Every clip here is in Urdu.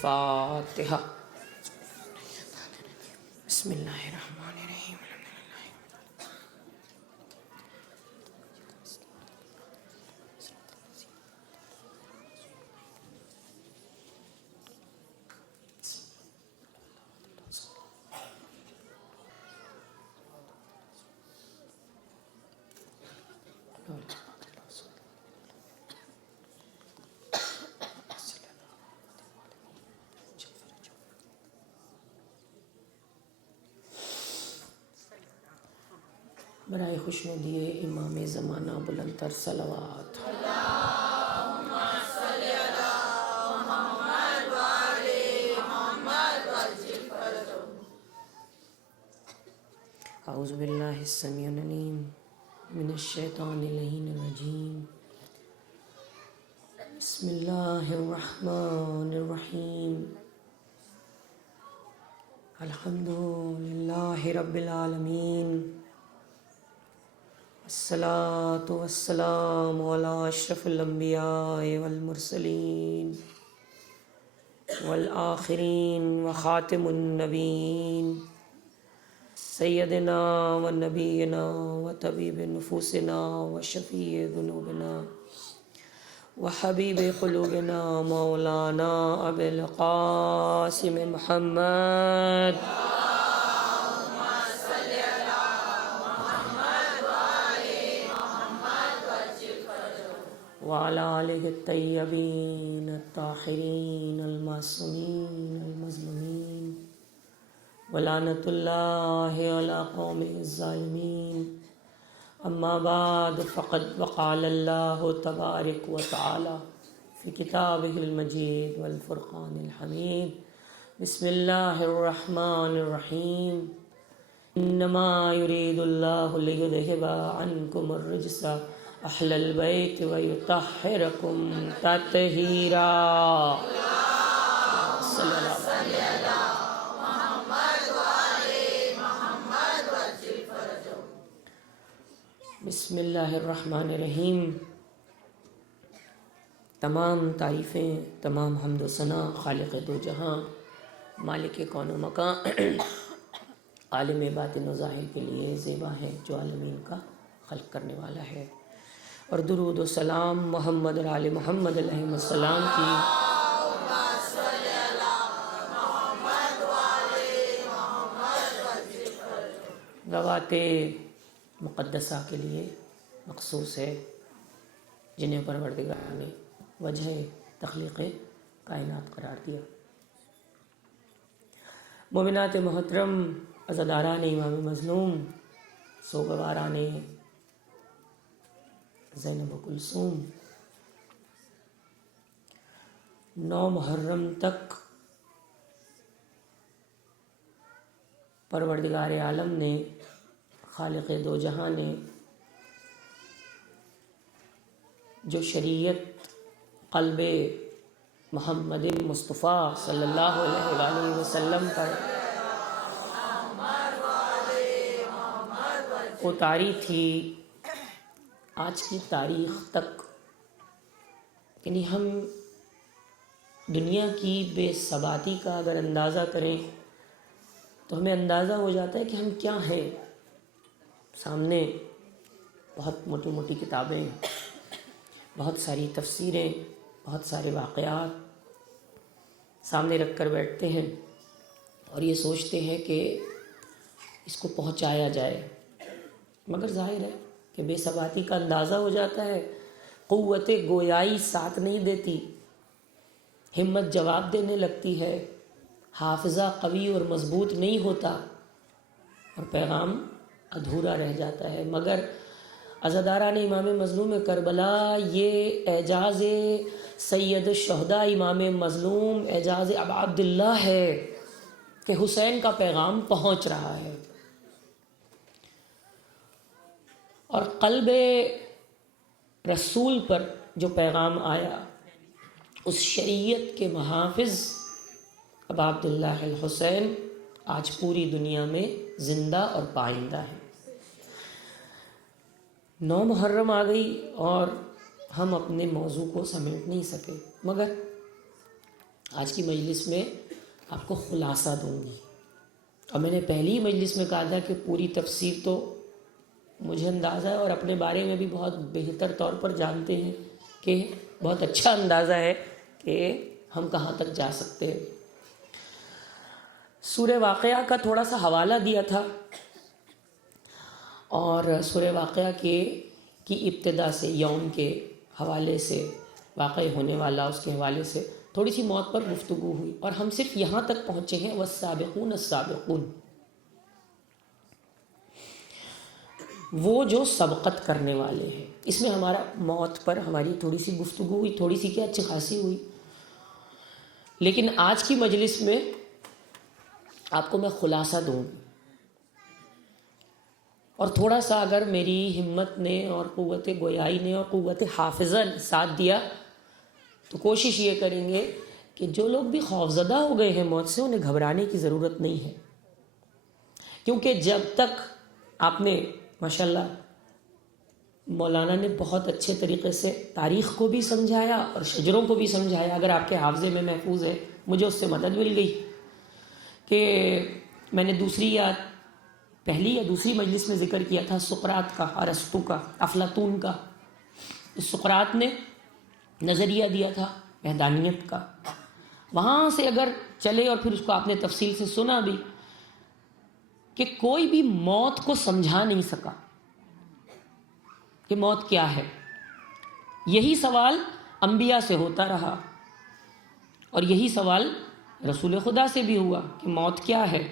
فاتحہ۔ بسم اللہ الرحمن الرحیم۔ برائے خوشنودی امام زمانہ بلند تر صلوات۔ اعوذ باللہ السمیع العلیم من الشیطان اللعین الرجیم۔ بسم اللہ الرحمن الرحیم۔ الحمد للہ رب العالمین، الصلاۃ والسلام علی اشرف الانبیاء والمرسلین والآخرین وخاتم النبیین، سیدنا و نبینا و طبیب نفوسنا و شفیع ذنوبنا و حبیب قلوبنا مولانا ابی القاسم محمد وعلى آلہ الطیبین الطاہرین المعصومین المظلومین، ولعنۃ اللہ علی قوم الظالمین۔ اما بعد فقد وقال اللہ تبارک و تعالی فی کتابہ المجید والفرقان الحمید۔ بسم اللہ الرحمن الرحیم۔ انما یرید اللہ لیذہب عنکم الرجس اہل البیت ویطہرکم تطہیرا۔ صلی اللہ علیہ بسم اللہ الرحمن الرحیم۔ تمام تعریفیں، تمام حمد و ثنا خالق دو جہاں، مالک کون و مکان، عالم باطن و ظاہر کے لیے زیبا ہے، جو عالمین کا خلق کرنے والا ہے۔ اور درود و سلام محمد اور آل محمد علیہ السلام کی روات مقدسہ کے لیے مخصوص ہے، جنہیں پروردگار نے وجہ تخلیق کائنات قرار دیا۔ مومنات محترم، عزاداران امام مظلوم، سوگواران زینب و کلثوم، 9 محرم تک پروردگار عالم نے، خالق دو جہاں نے جو شریعت قلب محمد مصطفیٰ صلی اللہ علیہ وآلہ وسلم پر اتاری تھی، آج کی تاریخ تک، یعنی ہم دنیا کی بے ثباتی کا اگر اندازہ کریں تو ہمیں اندازہ ہو جاتا ہے کہ ہم کیا ہیں۔ سامنے بہت موٹی موٹی کتابیں، بہت ساری تفسیریں، بہت سارے واقعات سامنے رکھ کر بیٹھتے ہیں اور یہ سوچتے ہیں کہ اس کو پہنچایا جائے، مگر ظاہر ہے کہ بے ثباتی کا اندازہ ہو جاتا ہے، قوت گویائی ساتھ نہیں دیتی، ہمت جواب دینے لگتی ہے، حافظہ قوی اور مضبوط نہیں ہوتا اور پیغام ادھورا رہ جاتا ہے۔ مگر عزاداران امام مظلوم کربلا، یہ اعجاز سید الشہداء امام مظلوم، اعجاز ابا عبداللہ ہے کہ حسین کا پیغام پہنچ رہا ہے، اور قلب رسول پر جو پیغام آیا، اس شریعت کے محافظ ابا عبداللہ الحسین آج پوری دنیا میں زندہ اور پائندہ ہیں۔ 9 محرم آ گئی اور ہم اپنے موضوع کو سمیٹ نہیں سکے، مگر آج کی مجلس میں آپ کو خلاصہ دوں گی، اور میں نے پہلی مجلس میں کہا تھا کہ پوری تفسیر تو مجھے اندازہ ہے اور اپنے بارے میں بھی بہت بہتر طور پر جانتے ہیں کہ بہت اچھا اندازہ ہے کہ ہم کہاں تک جا سکتے ہیں۔ سورہ واقعہ کا تھوڑا سا حوالہ دیا تھا، اور سورہ واقعہ کی ابتدا سے، یوم کے حوالے سے، واقع ہونے والا اس کے حوالے سے تھوڑی سی موت پر گفتگو ہوئی، اور ہم صرف یہاں تک پہنچے ہیں والسابقون السابقون، وہ جو سبقت کرنے والے ہیں۔ اس میں ہمارا موت پر ہماری تھوڑی سی گفتگو ہوئی، تھوڑی سی کیا اچھی خاصی ہوئی، لیکن آج کی مجلس میں آپ کو میں خلاصہ دوں، اور تھوڑا سا اگر میری ہمت نے اور قوت گویائی نے اور قوت حافظہ نے ساتھ دیا تو کوشش یہ کریں گے کہ جو لوگ بھی خوفزدہ ہو گئے ہیں موت سے، انہیں گھبرانے کی ضرورت نہیں ہے، کیونکہ جب تک آپ نے ماشاءاللہ مولانا نے بہت اچھے طریقے سے تاریخ کو بھی سمجھایا اور شجروں کو بھی سمجھایا، اگر آپ کے حافظے میں محفوظ ہے، مجھے اس سے مدد مل گئی کہ میں نے پہلی یا دوسری مجلس میں ذکر کیا تھا سقراط کا، ارسطو کا، افلاطون کا۔ سقراط نے نظریہ دیا تھا وحدانیت کا، وہاں سے اگر چلے اور پھر اس کو آپ نے تفصیل سے سنا بھی کہ کوئی بھی موت کو سمجھا نہیں سکا کہ موت کیا ہے۔ یہی سوال انبیاء سے ہوتا رہا، اور یہی سوال رسول خدا سے بھی ہوا کہ موت کیا ہے،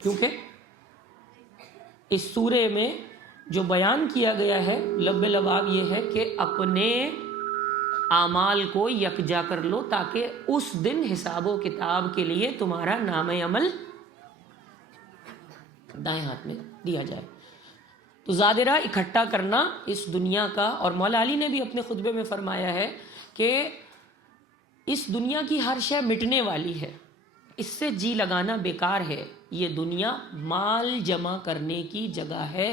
کیونکہ اس سورے میں جو بیان کیا گیا ہے لب لباب یہ ہے کہ اپنے اعمال کو یکجا کر لو تاکہ اس دن حساب و کتاب کے لیے تمہارا نام عمل دائیں ہاتھ میں دیا جائے۔ تو زادرہ اکٹھا کرنا اس دنیا کا، اور مولا علی نے بھی اپنے خطبے میں فرمایا ہے کہ اس دنیا کی ہر شے مٹنے والی ہے، اس سے جی لگانا بیکار ہے، یہ دنیا مال جمع کرنے کی جگہ ہے،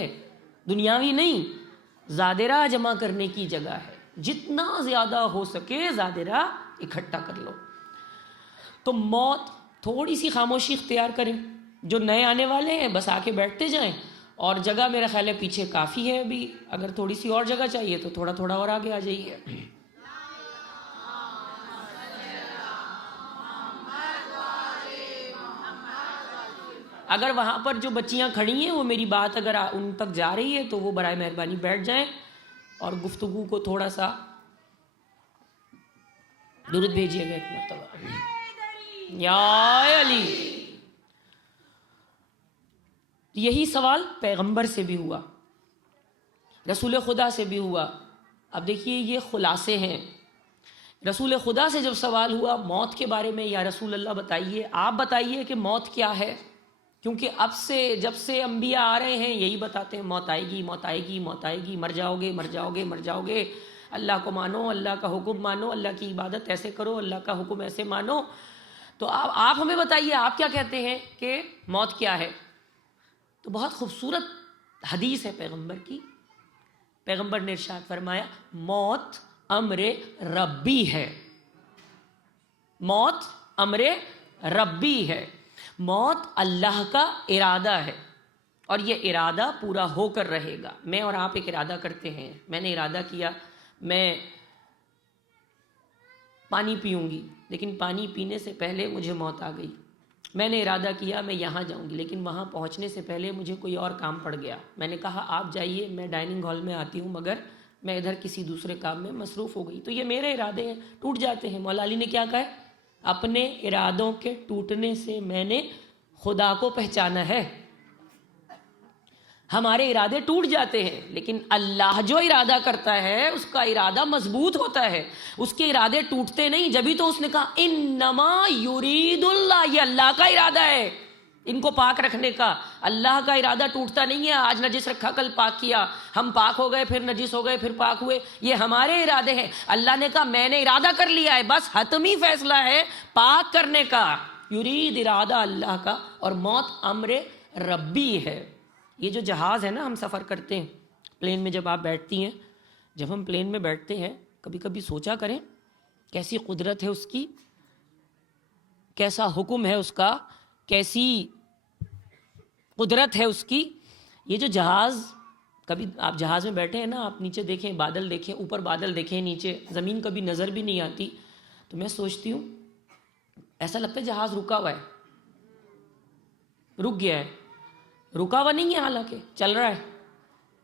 دنیاوی نہیں، زادرہ جمع کرنے کی جگہ ہے، جتنا زیادہ ہو سکے زادرہ اکٹھا کر لو۔ تو موت، تھوڑی سی خاموشی اختیار کریں، جو نئے آنے والے ہیں بس آ کے بیٹھتے جائیں، اور جگہ میرا خیال ہے پیچھے کافی ہے، ابھی اگر تھوڑی سی اور جگہ چاہیے تو تھوڑا تھوڑا اور آگے آ جائیے۔ اگر وہاں پر جو بچیاں کھڑی ہیں وہ میری بات اگر ان تک جا رہی ہے تو وہ برائے مہربانی بیٹھ جائیں اور گفتگو کو تھوڑا سا درود بھیجیے گا ایک مرتبہ، یا علی۔ یہی سوال پیغمبر سے بھی ہوا، رسول خدا سے بھی ہوا۔ اب دیکھیے یہ خلاصے ہیں۔ رسول خدا سے جب سوال ہوا موت کے بارے میں، یا رسول اللہ بتائیے، آپ بتائیے کہ موت کیا ہے، کیونکہ اب سے جب سے انبیاء آ رہے ہیں یہی بتاتے ہیں موت آئے گی، موت آئے گی، موت آئے گی، مر جاؤ گے، مر جاؤ گے، مر جاؤ گے، اللہ کو مانو، اللہ کا حکم مانو، اللہ کی عبادت ایسے کرو، اللہ کا حکم ایسے مانو۔ تو آپ ہمیں بتائیے آپ کیا کہتے ہیں کہ موت کیا ہے؟ تو بہت خوبصورت حدیث ہے پیغمبر کی۔ پیغمبر نے ارشاد فرمایا موت امر ربی ہے، موت امر ربی ہے، موت اللہ کا ارادہ ہے، اور یہ ارادہ پورا ہو کر رہے گا۔ میں اور آپ ایک ارادہ کرتے ہیں، میں نے ارادہ کیا میں پانی پیوں گی، لیکن پانی پینے سے پہلے مجھے موت آ گئی۔ میں نے ارادہ کیا میں یہاں جاؤں گی، لیکن وہاں پہنچنے سے پہلے مجھے کوئی اور کام پڑ گیا، میں نے کہا آپ جائیے میں ڈائننگ ہال میں آتی ہوں، مگر میں ادھر کسی دوسرے کام میں مصروف ہو گئی۔ تو یہ میرے ارادے ہیں، ٹوٹ جاتے ہیں۔ مولا علی نے کیا کہا ہے؟ اپنے ارادوں کے ٹوٹنے سے میں نے خدا کو پہچانا ہے۔ ہمارے ارادے ٹوٹ جاتے ہیں، لیکن اللہ جو ارادہ کرتا ہے اس کا ارادہ مضبوط ہوتا ہے، اس کے ارادے ٹوٹتے نہیں۔ جبھی تو اس نے کہا انما یرید اللہ، یہ اللہ کا ارادہ ہے ان کو پاک رکھنے کا، اللہ کا ارادہ ٹوٹتا نہیں ہے۔ آج نجس رکھا کل پاک کیا، ہم پاک ہو گئے پھر نجس ہو گئے پھر پاک ہوئے، یہ ہمارے ارادے ہیں۔ اللہ نے کہا میں نے ارادہ کر لیا ہے، بس حتمی فیصلہ ہے پاک کرنے کا۔ یرید ارادہ اللہ کا، اور موت امر ربی ہے۔ یہ جو جہاز ہے نا ہم سفر کرتے ہیں پلین میں، جب آپ بیٹھتی ہیں، جب ہم پلین میں بیٹھتے ہیں کبھی کبھی سوچا کریں کیسی قدرت ہے اس کی کیسا حکم ہے اس کا، کیسی قدرت ہے اس کی. یہ جو جہاز، کبھی آپ جہاز میں بیٹھے ہیں نا، آپ نیچے دیکھیں بادل دیکھیں، اوپر بادل دیکھیں، نیچے زمین کبھی نظر بھی نہیں آتی، تو میں سوچتی ہوں ایسا لگتا ہے جہاز رکا ہوا ہے، رک گیا ہے. رکا ہوا نہیں ہے، حالانکہ چل رہا ہے،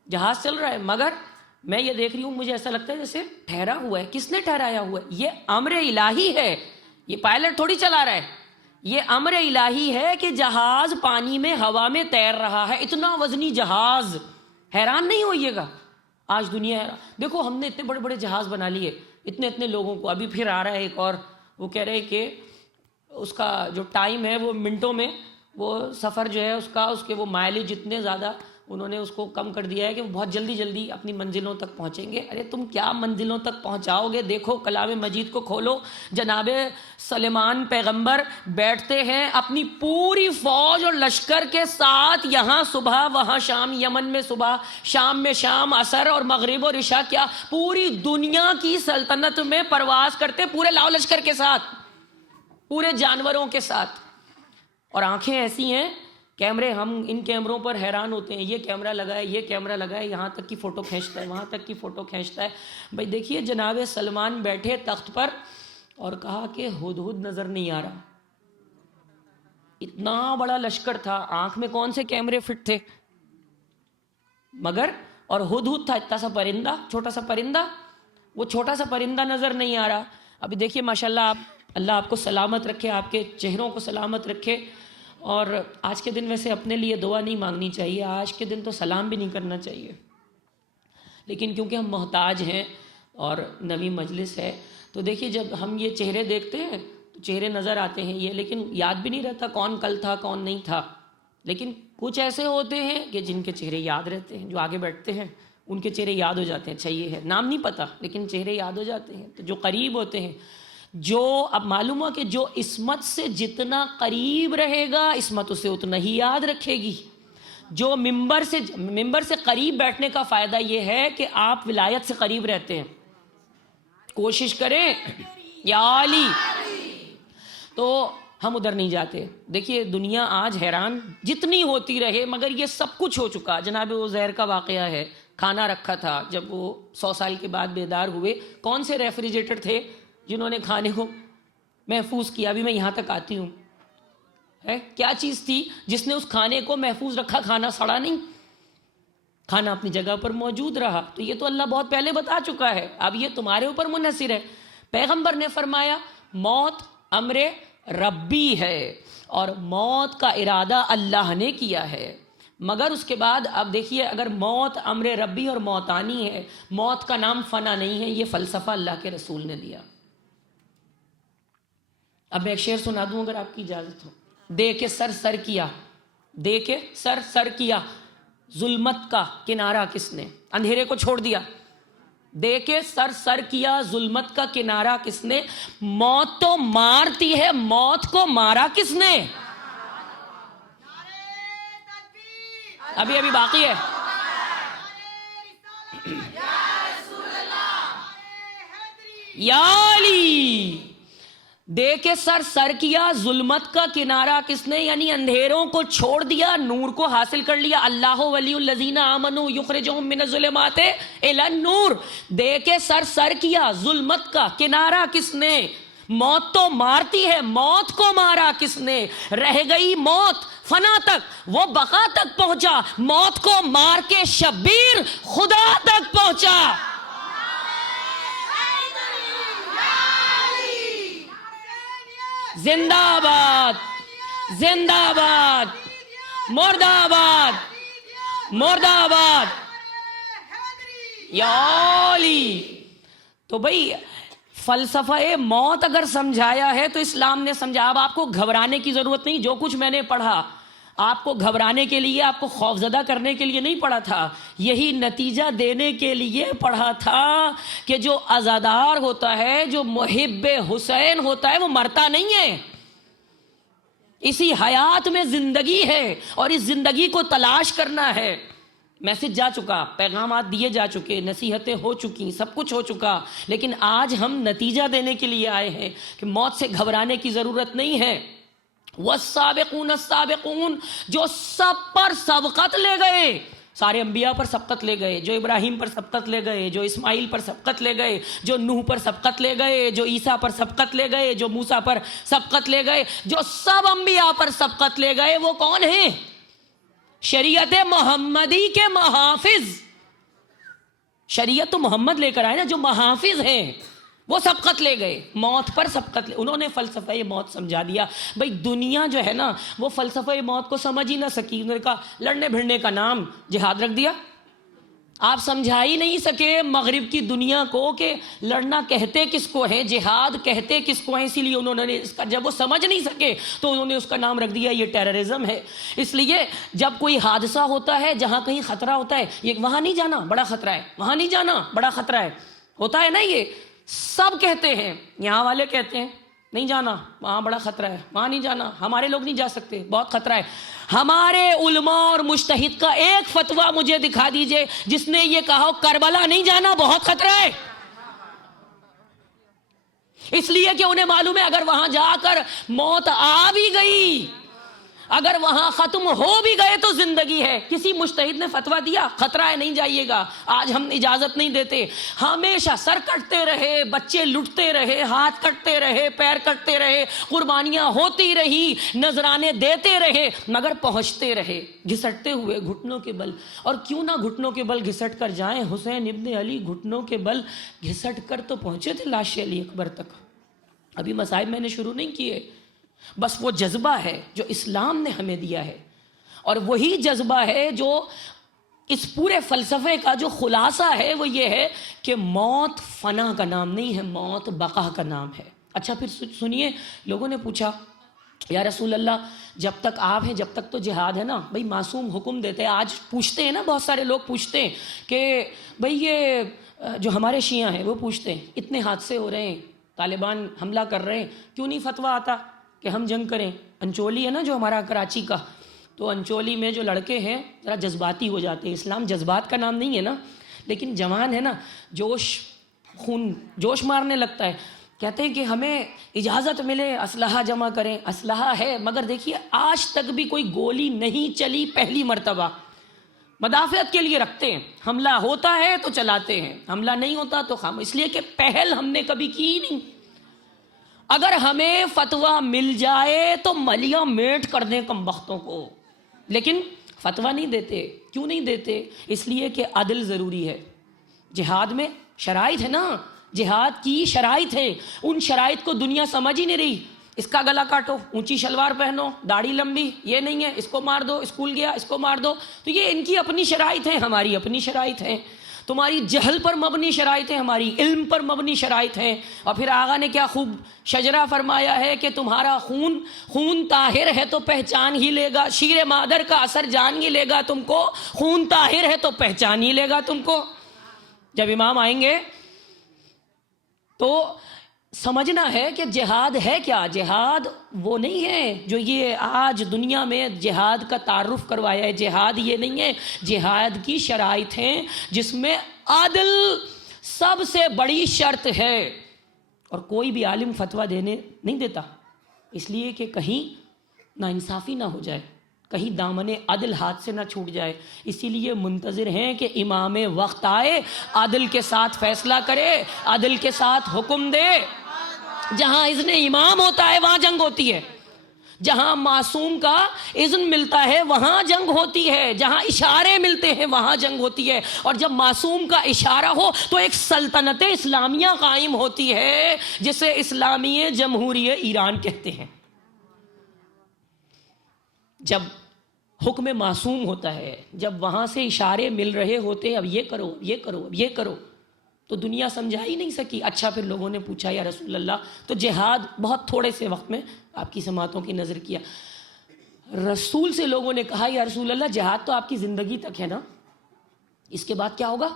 جہاز چل رہا ہے، مگر میں یہ دیکھ رہی ہوں مجھے ایسا لگتا ہے جیسے ٹھہرا ہوا ہے. کس نے ٹھہرایا ہوا ہے؟ یہ امر الہی ہے، یہ پائلٹ تھوڑی چلا رہا ہے، یہ امر الہی ہے کہ جہاز پانی میں ہوا میں تیر رہا ہے. اتنا وزنی جہاز، حیران نہیں ہوئیے گا. آج دنیا ہے، دیکھو ہم نے اتنے بڑے بڑے جہاز بنا لیے اتنے لوگوں کو. ابھی پھر آ رہا ہے ایک اور، وہ کہہ رہے کہ اس کا جو ٹائم ہے وہ منٹوں میں، وہ سفر جو ہے اس کا، اس کے وہ مائلیج اتنے زیادہ انہوں نے اس کو کم کر دیا ہے کہ وہ بہت جلدی جلدی اپنی منزلوں تک پہنچیں گے. ارے تم کیا منزلوں تک پہنچاؤ گے؟ دیکھو کلام مجید کو کھولو، جناب سلیمان پیغمبر بیٹھتے ہیں اپنی پوری فوج اور لشکر کے ساتھ، یہاں صبح وہاں شام، یمن میں صبح، شام میں شام، عصر اور مغرب اور عشاء، کیا پوری دنیا کی سلطنت میں پرواز کرتے پورے لاؤ لشکر کے ساتھ، پورے جانوروں کے ساتھ. اور آنکھیں ایسی ہیں، کیمرے، ہم ان کیمروں پر حیران ہوتے ہیں، یہ کیمرہ لگا ہے، یہ کیمرہ لگا ہے، یہاں تک کی فوٹو کھینچتا ہے، وہاں تک کی فوٹو کھینچتا ہے. بھائی دیکھیے جناب سلمان بیٹھے تخت پر اور کہا کہ ہدہد نظر نہیں آ رہا. اتنا بڑا لشکر تھا، آنکھ میں کون سے کیمرے فٹ تھے؟ مگر اور ہدہد تھا، اتنا سا پرندہ، چھوٹا سا پرندہ، وہ چھوٹا سا پرندہ نظر نہیں آ رہا. ابھی دیکھیے ماشاءاللہ، اللہ آپ کو سلامت رکھے، آپ کے چہروں کو سلامت رکھے. اور آج کے دن ویسے اپنے لیے دعا نہیں مانگنی چاہیے، آج کے دن تو سلام بھی نہیں کرنا چاہیے، لیکن کیونکہ ہم محتاج ہیں اور نویں مجلس ہے، تو دیکھیے جب ہم یہ چہرے دیکھتے ہیں تو چہرے نظر آتے ہیں یہ، لیکن یاد بھی نہیں رہتا کون کل تھا کون نہیں تھا. لیکن کچھ ایسے ہوتے ہیں کہ جن کے چہرے یاد رہتے ہیں، جو آگے بیٹھتے ہیں ان کے چہرے یاد ہو جاتے ہیں. اچھا یہ ہے، نام نہیں پتہ لیکن چہرے یاد ہو جاتے ہیں. تو جو قریب ہوتے ہیں، جو اب معلوم ہوا کہ جو عصمت سے جتنا قریب رہے گا عصمت اسے اتنا ہی یاد رکھے گی. جو ممبر سے قریب بیٹھنے کا فائدہ یہ ہے کہ آپ ولایت سے قریب رہتے ہیں. کوشش کریں یا علی، تو ہم ادھر نہیں جاتے. دیکھیے دنیا آج حیران جتنی ہوتی رہے، مگر یہ سب کچھ ہو چکا. جناب عزیر کا واقعہ ہے، کھانا رکھا تھا، جب وہ 100 سال کے بعد بیدار ہوئے، کون سے ریفریجریٹر تھے جنہوں نے کھانے کو محفوظ کیا؟ ابھی میں یہاں تک آتی ہوں، کیا چیز تھی جس نے اس کھانے کو محفوظ رکھا؟ کھانا سڑا نہیں، کھانا اپنی جگہ پر موجود رہا. تو یہ تو اللہ بہت پہلے بتا چکا ہے، اب یہ تمہارے اوپر منحصر ہے. پیغمبر نے فرمایا موت امر ربی ہے، اور موت کا ارادہ اللہ نے کیا ہے. مگر اس کے بعد اب دیکھیے، اگر موت امر ربی اور موتانی ہے، موت کا نام فنا نہیں ہے، یہ فلسفہ اللہ کے رسول نے دیا. اب میں ایک شعر سنا دوں اگر آپ کی اجازت ہو. دے کے سر کیا، دے کے سر کیا، ظلمت کا کنارہ کس نے؟ اندھیرے کو چھوڑ دیا. دے کے سر کیا، ظلمت کا کنارہ کس نے؟ موت تو مارتی ہے، موت کو مارا کس نے؟ ابھی باقی ہے. یا علی، دے کے سر کیا، ظلمت کا کنارہ کس نے؟ یعنی اندھیروں کو چھوڑ دیا، نور کو حاصل کر لیا. اللہ ولی الذین آمنوا یخرجہم من الظلمات الی النور. دے کے سر کیا، ظلمت کا کنارہ کس نے؟ موت تو مارتی ہے، موت کو مارا کس نے؟ رہ گئی موت فنا تک، وہ بقا تک پہنچا، موت کو مار کے شبیر خدا تک پہنچا. زندہ آباد، زندہ آباد، مرد آباد، مرد آباد، یا علی. تو بھئی فلسفہ موت اگر سمجھایا ہے تو اسلام نے سمجھا. اب آپ کو گھبرانے کی ضرورت نہیں. جو کچھ میں نے پڑھا آپ کو گھبرانے کے لیے، آپ کو خوفزدہ کرنے کے لیے نہیں پڑھا تھا، یہی نتیجہ دینے کے لیے پڑھا تھا کہ جو عزادار ہوتا ہے، جو محب حسین ہوتا ہے، وہ مرتا نہیں ہے. اسی حیات میں زندگی ہے اور اس زندگی کو تلاش کرنا ہے. میسج جا چکا، پیغامات دیے جا چکے، نصیحتیں ہو چکی، سب کچھ ہو چکا، لیکن آج ہم نتیجہ دینے کے لیے آئے ہیں کہ موت سے گھبرانے کی ضرورت نہیں ہے۔ والسابقون السابقون، جو سب پر سبقت لے گئے، سارے انبیاء پر سبقت لے گئے، جو ابراہیم پر سبقت لے گئے، جو اسماعیل پر سبقت لے گئے، جو نوح پر سبقت لے گئے، جو عیسیٰ پر سبقت لے گئے، جو موسیٰ پر سبقت لے گئے، جو سب انبیاء پر سبقت لے گئے، وہ کون ہیں؟ شریعت محمدی کے محافظ۔ شریعت تو محمد لے کر آئے نا، جو محافظ ہیں وہ سبقت لے گئے، موت پر سبقت لے، انہوں نے فلسفہ موت سمجھا دیا۔ بھئی دنیا جو ہے نا وہ فلسفہ موت کو سمجھ ہی نہ سکی، انہوں نے کہا لڑنے بھڑنے کا نام جہاد رکھ دیا۔ آپ سمجھا ہی نہیں سکے مغرب کی دنیا کو کہ لڑنا کہتے کس کو ہے، جہاد کہتے کس کو ہے، اسی لیے انہوں نے اس کا، جب وہ سمجھ نہیں سکے تو انہوں نے اس کا نام رکھ دیا یہ ٹیررزم ہے۔ اس لیے جب کوئی حادثہ ہوتا ہے، جہاں کہیں خطرہ ہوتا ہے، یہ وہاں نہیں جانا بڑا خطرہ ہے، وہاں نہیں جانا بڑا خطرہ ہے، ہوتا ہے نا، یہ سب کہتے ہیں، یہاں والے کہتے ہیں نہیں جانا وہاں بڑا خطرہ ہے، وہاں نہیں جانا، ہمارے لوگ نہیں جا سکتے بہت خطرہ ہے۔ ہمارے علماء اور مجتہد کا ایک فتویٰ مجھے دکھا دیجئے جس نے یہ کہا کربلا نہیں جانا بہت خطرہ ہے، اس لیے کہ انہیں معلوم ہے اگر وہاں جا کر موت آ بھی گئی، اگر وہاں ختم ہو بھی گئے تو زندگی ہے۔ کسی مجتہد نے فتویٰ دیا خطرہ ہے نہیں جائیے گا؟ آج ہم اجازت نہیں دیتے، ہمیشہ سر کٹتے رہے، بچے لٹتے رہے، ہاتھ کٹتے رہے، پیر کٹتے رہے، قربانیاں ہوتی رہی، نذرانے دیتے رہے، مگر پہنچتے رہے گھسٹتے ہوئے گھٹنوں کے بل۔ اور کیوں نہ گھٹنوں کے بل گھسٹ کر جائیں، حسین ابن علی گھٹنوں کے بل گھسٹ کر تو پہنچے تھے لاش علی اکبر تک۔ ابھی مصائب میں نے شروع نہیں کیے، بس وہ جذبہ ہے جو اسلام نے ہمیں دیا ہے، اور وہی جذبہ ہے جو اس پورے فلسفے کا جو خلاصہ ہے، وہ یہ ہے کہ موت فنا کا نام نہیں ہے، موت بقا کا نام ہے۔ اچھا پھر سنیے، لوگوں نے پوچھا یا رسول اللہ جب تک آپ ہیں جب تک تو جہاد ہے نا؟ بھئی معصوم حکم دیتے ہیں، آج پوچھتے ہیں نا، بہت سارے لوگ پوچھتے ہیں کہ بھئی یہ جو ہمارے شیعہ ہیں وہ پوچھتے ہیں اتنے حادثے ہو رہے ہیں، طالبان حملہ کر رہے ہیں، کیوں نہیں فتویٰ آتا کہ ہم جنگ کریں؟ انچولی ہے نا جو ہمارا کراچی کا، تو انچولی میں جو لڑکے ہیں ذرا جذباتی ہو جاتے ہیں، اسلام جذبات کا نام نہیں ہے نا، لیکن جوان ہے نا، خون جوش مارنے لگتا ہے، کہتے ہیں کہ ہمیں اجازت ملے اسلحہ جمع کریں۔ اسلحہ ہے، مگر دیکھیے آج تک بھی کوئی گولی نہیں چلی پہلی مرتبہ، مدافعت کے لیے رکھتے ہیں، حملہ ہوتا ہے تو چلاتے ہیں، حملہ نہیں ہوتا تو خام، اس لیے کہ پہل ہم نے کبھی کی نہیں۔ اگر ہمیں فتویٰ مل جائے تو ملیاں میٹ کر دیں کم بختوں کو، لیکن فتویٰ نہیں دیتے۔ کیوں نہیں دیتے؟ اس لیے کہ عدل ضروری ہے۔ جہاد میں شرائط ہے نا، جہاد کی شرائط ہیں، ان شرائط کو دنیا سمجھ ہی نہیں رہی۔ اس کا گلا کاٹو، اونچی شلوار پہنو، داڑھی لمبی، یہ نہیں ہے، اس کو مار دو، اسکول گیا اس کو مار دو، تو یہ ان کی اپنی شرائط ہیں، ہماری اپنی شرائط ہیں۔ تمہاری جہل پر مبنی شرائط ہیں، ہماری علم پر مبنی شرائط ہیں۔ اور پھر آقا نے کیا خوب شجرہ فرمایا ہے کہ تمہارا خون طاہر ہے تو پہچان ہی لے گا، شیر مادر کا اثر جان ہی لے گا تم کو، خون طاہر ہے تو پہچان ہی لے گا تم کو۔ جب امام آئیں گے تو سمجھنا ہے کہ جہاد ہے کیا۔ جہاد وہ نہیں ہے جو یہ آج دنیا میں جہاد کا تعارف کروایا ہے، جہاد یہ نہیں ہے، جہاد کی شرائط ہیں جس میں عدل سب سے بڑی شرط ہے، اور کوئی بھی عالم فتویٰ دینے نہیں دیتا، اس لیے کہ کہیں ناانصافی نہ ہو جائے، کہیں دامن عدل ہاتھ سے نہ چھوٹ جائے، اسی لیے منتظر ہیں کہ امام وقت آئے، عدل کے ساتھ فیصلہ کرے، عدل کے ساتھ حکم دے۔ جہاں اذن امام ہوتا ہے وہاں جنگ ہوتی ہے، جہاں معصوم کا اذن ملتا ہے وہاں جنگ ہوتی ہے، جہاں اشارے ملتے ہیں وہاں جنگ ہوتی ہے، اور جب معصوم کا اشارہ ہو تو ایک سلطنت اسلامیہ قائم ہوتی ہے جسے اسلامی جمہوریہ ایران کہتے ہیں۔ جب حکم معصوم ہوتا ہے، جب وہاں سے اشارے مل رہے ہوتے ہیں اب یہ کرو، یہ کرو، اب یہ کرو، تو دنیا سمجھا ہی نہیں سکی۔ اچھا پھر لوگوں نے پوچھا یا رسول اللہ تو جہاد بہت تھوڑے سے وقت میں آپ کی سماعتوں کی نظر کیا، رسول سے لوگوں نے کہا یا رسول اللہ جہاد تو آپ کی زندگی تک ہے نا، اس کے بعد کیا ہوگا؟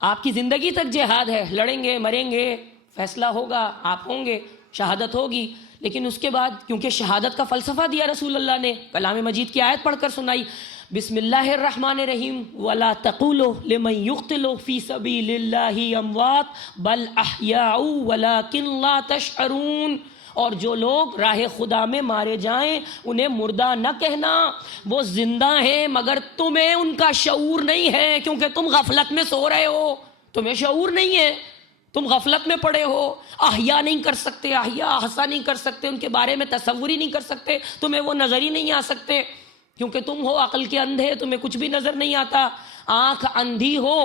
آپ کی زندگی تک جہاد ہے، لڑیں گے مریں گے، فیصلہ ہوگا، آپ ہوں گے، شہادت ہوگی، لیکن اس کے بعد کیونکہ شہادت کا فلسفہ دیا رسول اللہ نے، کلام مجید کی آیت پڑھ کر سنائی، بسم اللہ الرحمن الرحیم، ولا تقولوا لمن يقتل في سبيل الله اموات بل احیاء ولكن لا تشعرون، اور جو لوگ راہ خدا میں مارے جائیں انہیں مردہ نہ کہنا، وہ زندہ ہیں مگر تمہیں ان کا شعور نہیں ہے، کیونکہ تم غفلت میں سو رہے ہو، تمہیں شعور نہیں ہے، تم غفلت میں پڑے ہو، احیا نہیں کر سکتے، احیا احسا نہیں کر سکتے، ان کے بارے میں تصور ہی نہیں کر سکتے، تمہیں وہ نظر ہی نہیں آ سکتے، کیونکہ تم ہو عقل کے اندھے، تمہیں کچھ بھی نظر نہیں آتا۔ آنکھ اندھی ہو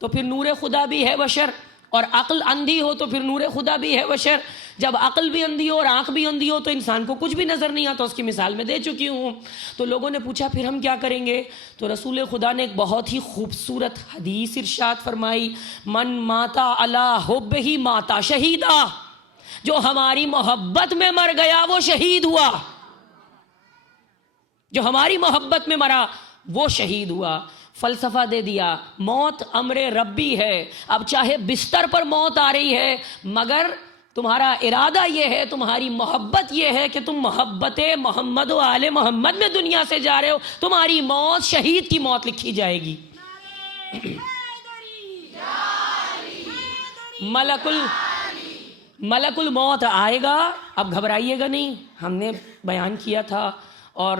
تو پھر نور خدا بھی ہے بشر، اور عقل اندھی ہو تو پھر نور خدا بھی ہے بشر۔ جب عقل بھی اندھی ہو اور آنکھ بھی اندھی ہو تو انسان کو کچھ بھی نظر نہیں آتا، اس کی مثال میں دے چکی ہوں۔ تو لوگوں نے پوچھا پھر ہم کیا کریں گے؟ تو رسول خدا نے ایک بہت ہی خوبصورت حدیث ارشاد فرمائی، من ماتا علی حبہ ماتا شہیدا، جو ہماری محبت میں مر گیا وہ شہید ہوا، جو ہماری محبت میں مرا وہ شہید ہوا۔ فلسفہ دے دیا، موت امر ربی ہے، اب چاہے بستر پر موت آ رہی ہے مگر تمہارا ارادہ یہ ہے، تمہاری محبت یہ ہے کہ تم محبت محمد و آل محمد میں دنیا سے جا رہے ہو، تمہاری موت شہید کی موت لکھی جائے گی۔ ملک الموت آئے گا، اب گھبرائیے گا نہیں۔ ہم نے بیان کیا تھا اور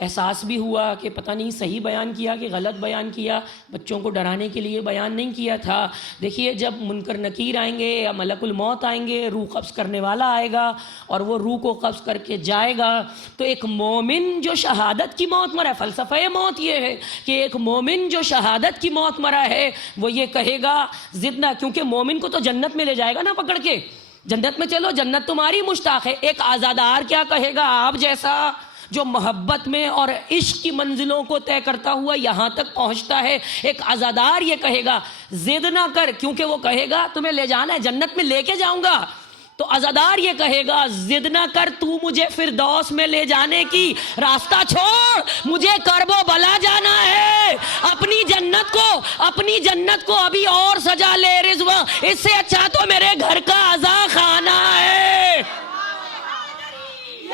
احساس بھی ہوا کہ پتہ نہیں صحیح بیان کیا کہ غلط بیان کیا، بچوں کو ڈرانے کے لیے بیان نہیں کیا تھا۔ دیکھیے جب منکر نکیر آئیں گے یا ملک الموت آئیں گے، روح قبض کرنے والا آئے گا اور وہ روح کو قبض کر کے جائے گا، تو ایک مومن جو شہادت کی موت مرا ہے، فلسفہ موت یہ ہے کہ ایک مومن جو شہادت کی موت مرا ہے وہ یہ کہے گا ضد نہ، کیونکہ مومن کو تو جنت میں لے جائے گا نا پکڑ کے، جنت میں چلو، جنت تمہاری مشتاق ہے۔ ایک آزادار کیا کہے گا؟ آپ جیسا جو محبت میں اور عشق کی منزلوں کو طے کرتا ہوا یہاں تک پہنچتا ہے، ایک عزادار یہ کہے گا ضد نہ کر، کیونکہ وہ کہے گا تمہیں لے جانا ہے، جنت میں لے کے جاؤں گا، تو عزادار یہ کہے گا ضد نہ کر، تو مجھے فردوس میں لے جانے کی، راستہ چھوڑ، مجھے کرب و بلا جانا ہے، اپنی جنت کو ابھی اور سجا لے رضوان، اس سے اچھا تو میرے گھر کا عزا خانہ ہے۔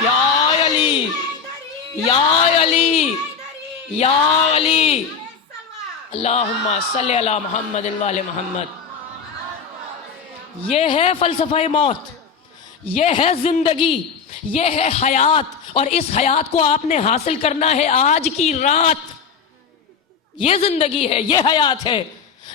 یا علی، یا علی، یا علی، اللہم صلی علی محمد وعلی محمد۔ یہ ہے فلسفہ موت، یہ ہے زندگی، یہ ہے حیات، اور اس حیات کو آپ نے حاصل کرنا ہے آج کی رات۔ یہ زندگی ہے، یہ حیات ہے،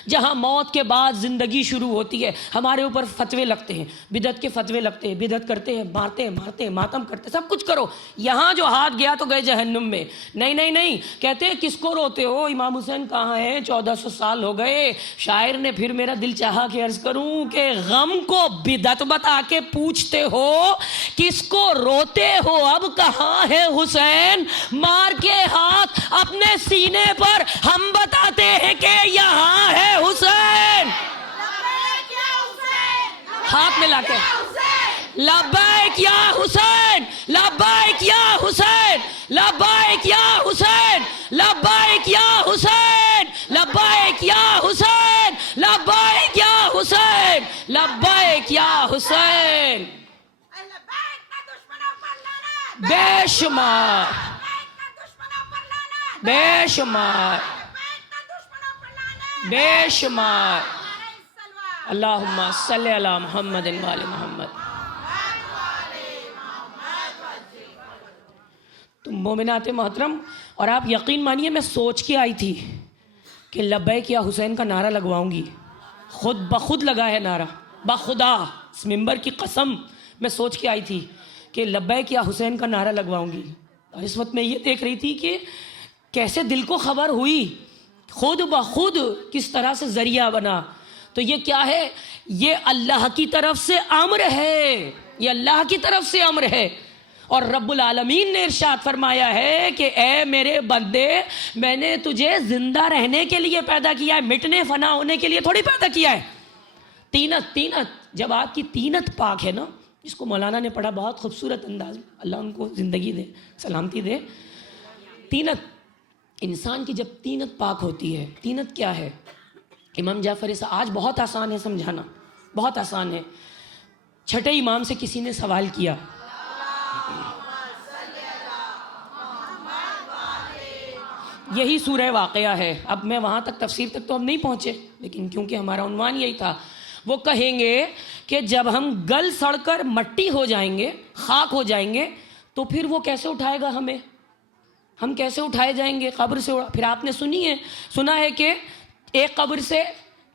جہاں موت کے بعد زندگی شروع ہوتی ہے۔ ہمارے اوپر فتوے لگتے ہیں، بدعت کے فتوے لگتے ہیں، بدعت کرتے ہیں، مارتے ہیں، ماتم کرتے ہیں، سب کچھ کرو، یہاں جو ہاتھ گیا تو گئے جہنم میں۔ نہیں، کہتے ہیں کس کو روتے ہو؟ امام حسین کہاں ہیں؟ 1400 سال ہو گئے۔ شاعر نے پھر میرا دل چاہا کہ عرض کروں کہ غم کو بدعت بتا کے پوچھتے ہو، کس کو روتے ہو؟ اب کہاں ہے حسین؟ مار کے ہاتھ اپنے سینے پر، ہم بتاتے ہیں کہ یہاں ہے حسین۔ ہاتھ ملا کے لبیک یا حسین، لبیک یا حسین، لبیک یا حسین، لبیک یا حسین، لبیک یا حسین، لبیک یا حسین، لبیک یا حسین۔ بے شمار، بے شمار، بے شمار، اللہم صلی علی محمد وعلی محمد۔ تو مومنات محترم، اور آپ یقین مانیے میں سوچ کے آئی تھی کہ لبیک یا حسین کا نعرہ لگواؤں گی، خود بخود لگا ہے نعرہ، بخدا، اس ممبر کی قسم میں سوچ کے آئی تھی کہ لبیک یا حسین کا نعرہ لگواؤں گی۔ اور اس وقت میں یہ دیکھ رہی تھی کہ کیسے دل کو خبر ہوئی، خود بخود کس طرح سے ذریعہ بنا۔ تو یہ کیا ہے؟ یہ اللہ کی طرف سے امر ہے، یہ اللہ کی طرف سے امر ہے، اور رب العالمین نے ارشاد فرمایا ہے کہ اے میرے بندے، میں نے تجھے زندہ رہنے کے لیے پیدا کیا ہے، مٹنے فنا ہونے کے لیے تھوڑی پیدا کیا ہے۔ تینت، جب آپ کی تینت پاک ہے نا، جس کو مولانا نے پڑھا بہت خوبصورت انداز میں، اللہ ان کو زندگی دے، سلامتی دے۔ تینت، انسان کی جب تینت پاک ہوتی ہے، تینت کیا ہے؟ امام جعفر آج بہت آسان ہے سمجھانا، بہت آسان ہے۔ چھٹے امام سے کسی نے سوال کیا، یہی سورہ واقعہ ہے. اب میں وہاں تک تفسیر تک تو ہم نہیں پہنچے، لیکن کیونکہ ہمارا عنوان یہی تھا. وہ کہیں گے کہ جب ہم گل سڑ کر مٹی ہو جائیں گے، خاک ہو جائیں گے، تو پھر وہ کیسے اٹھائے گا ہمیں؟ ہم کیسے اٹھائے جائیں گے قبر سے؟ پھر آپ نے سنا ہے کہ ایک قبر سے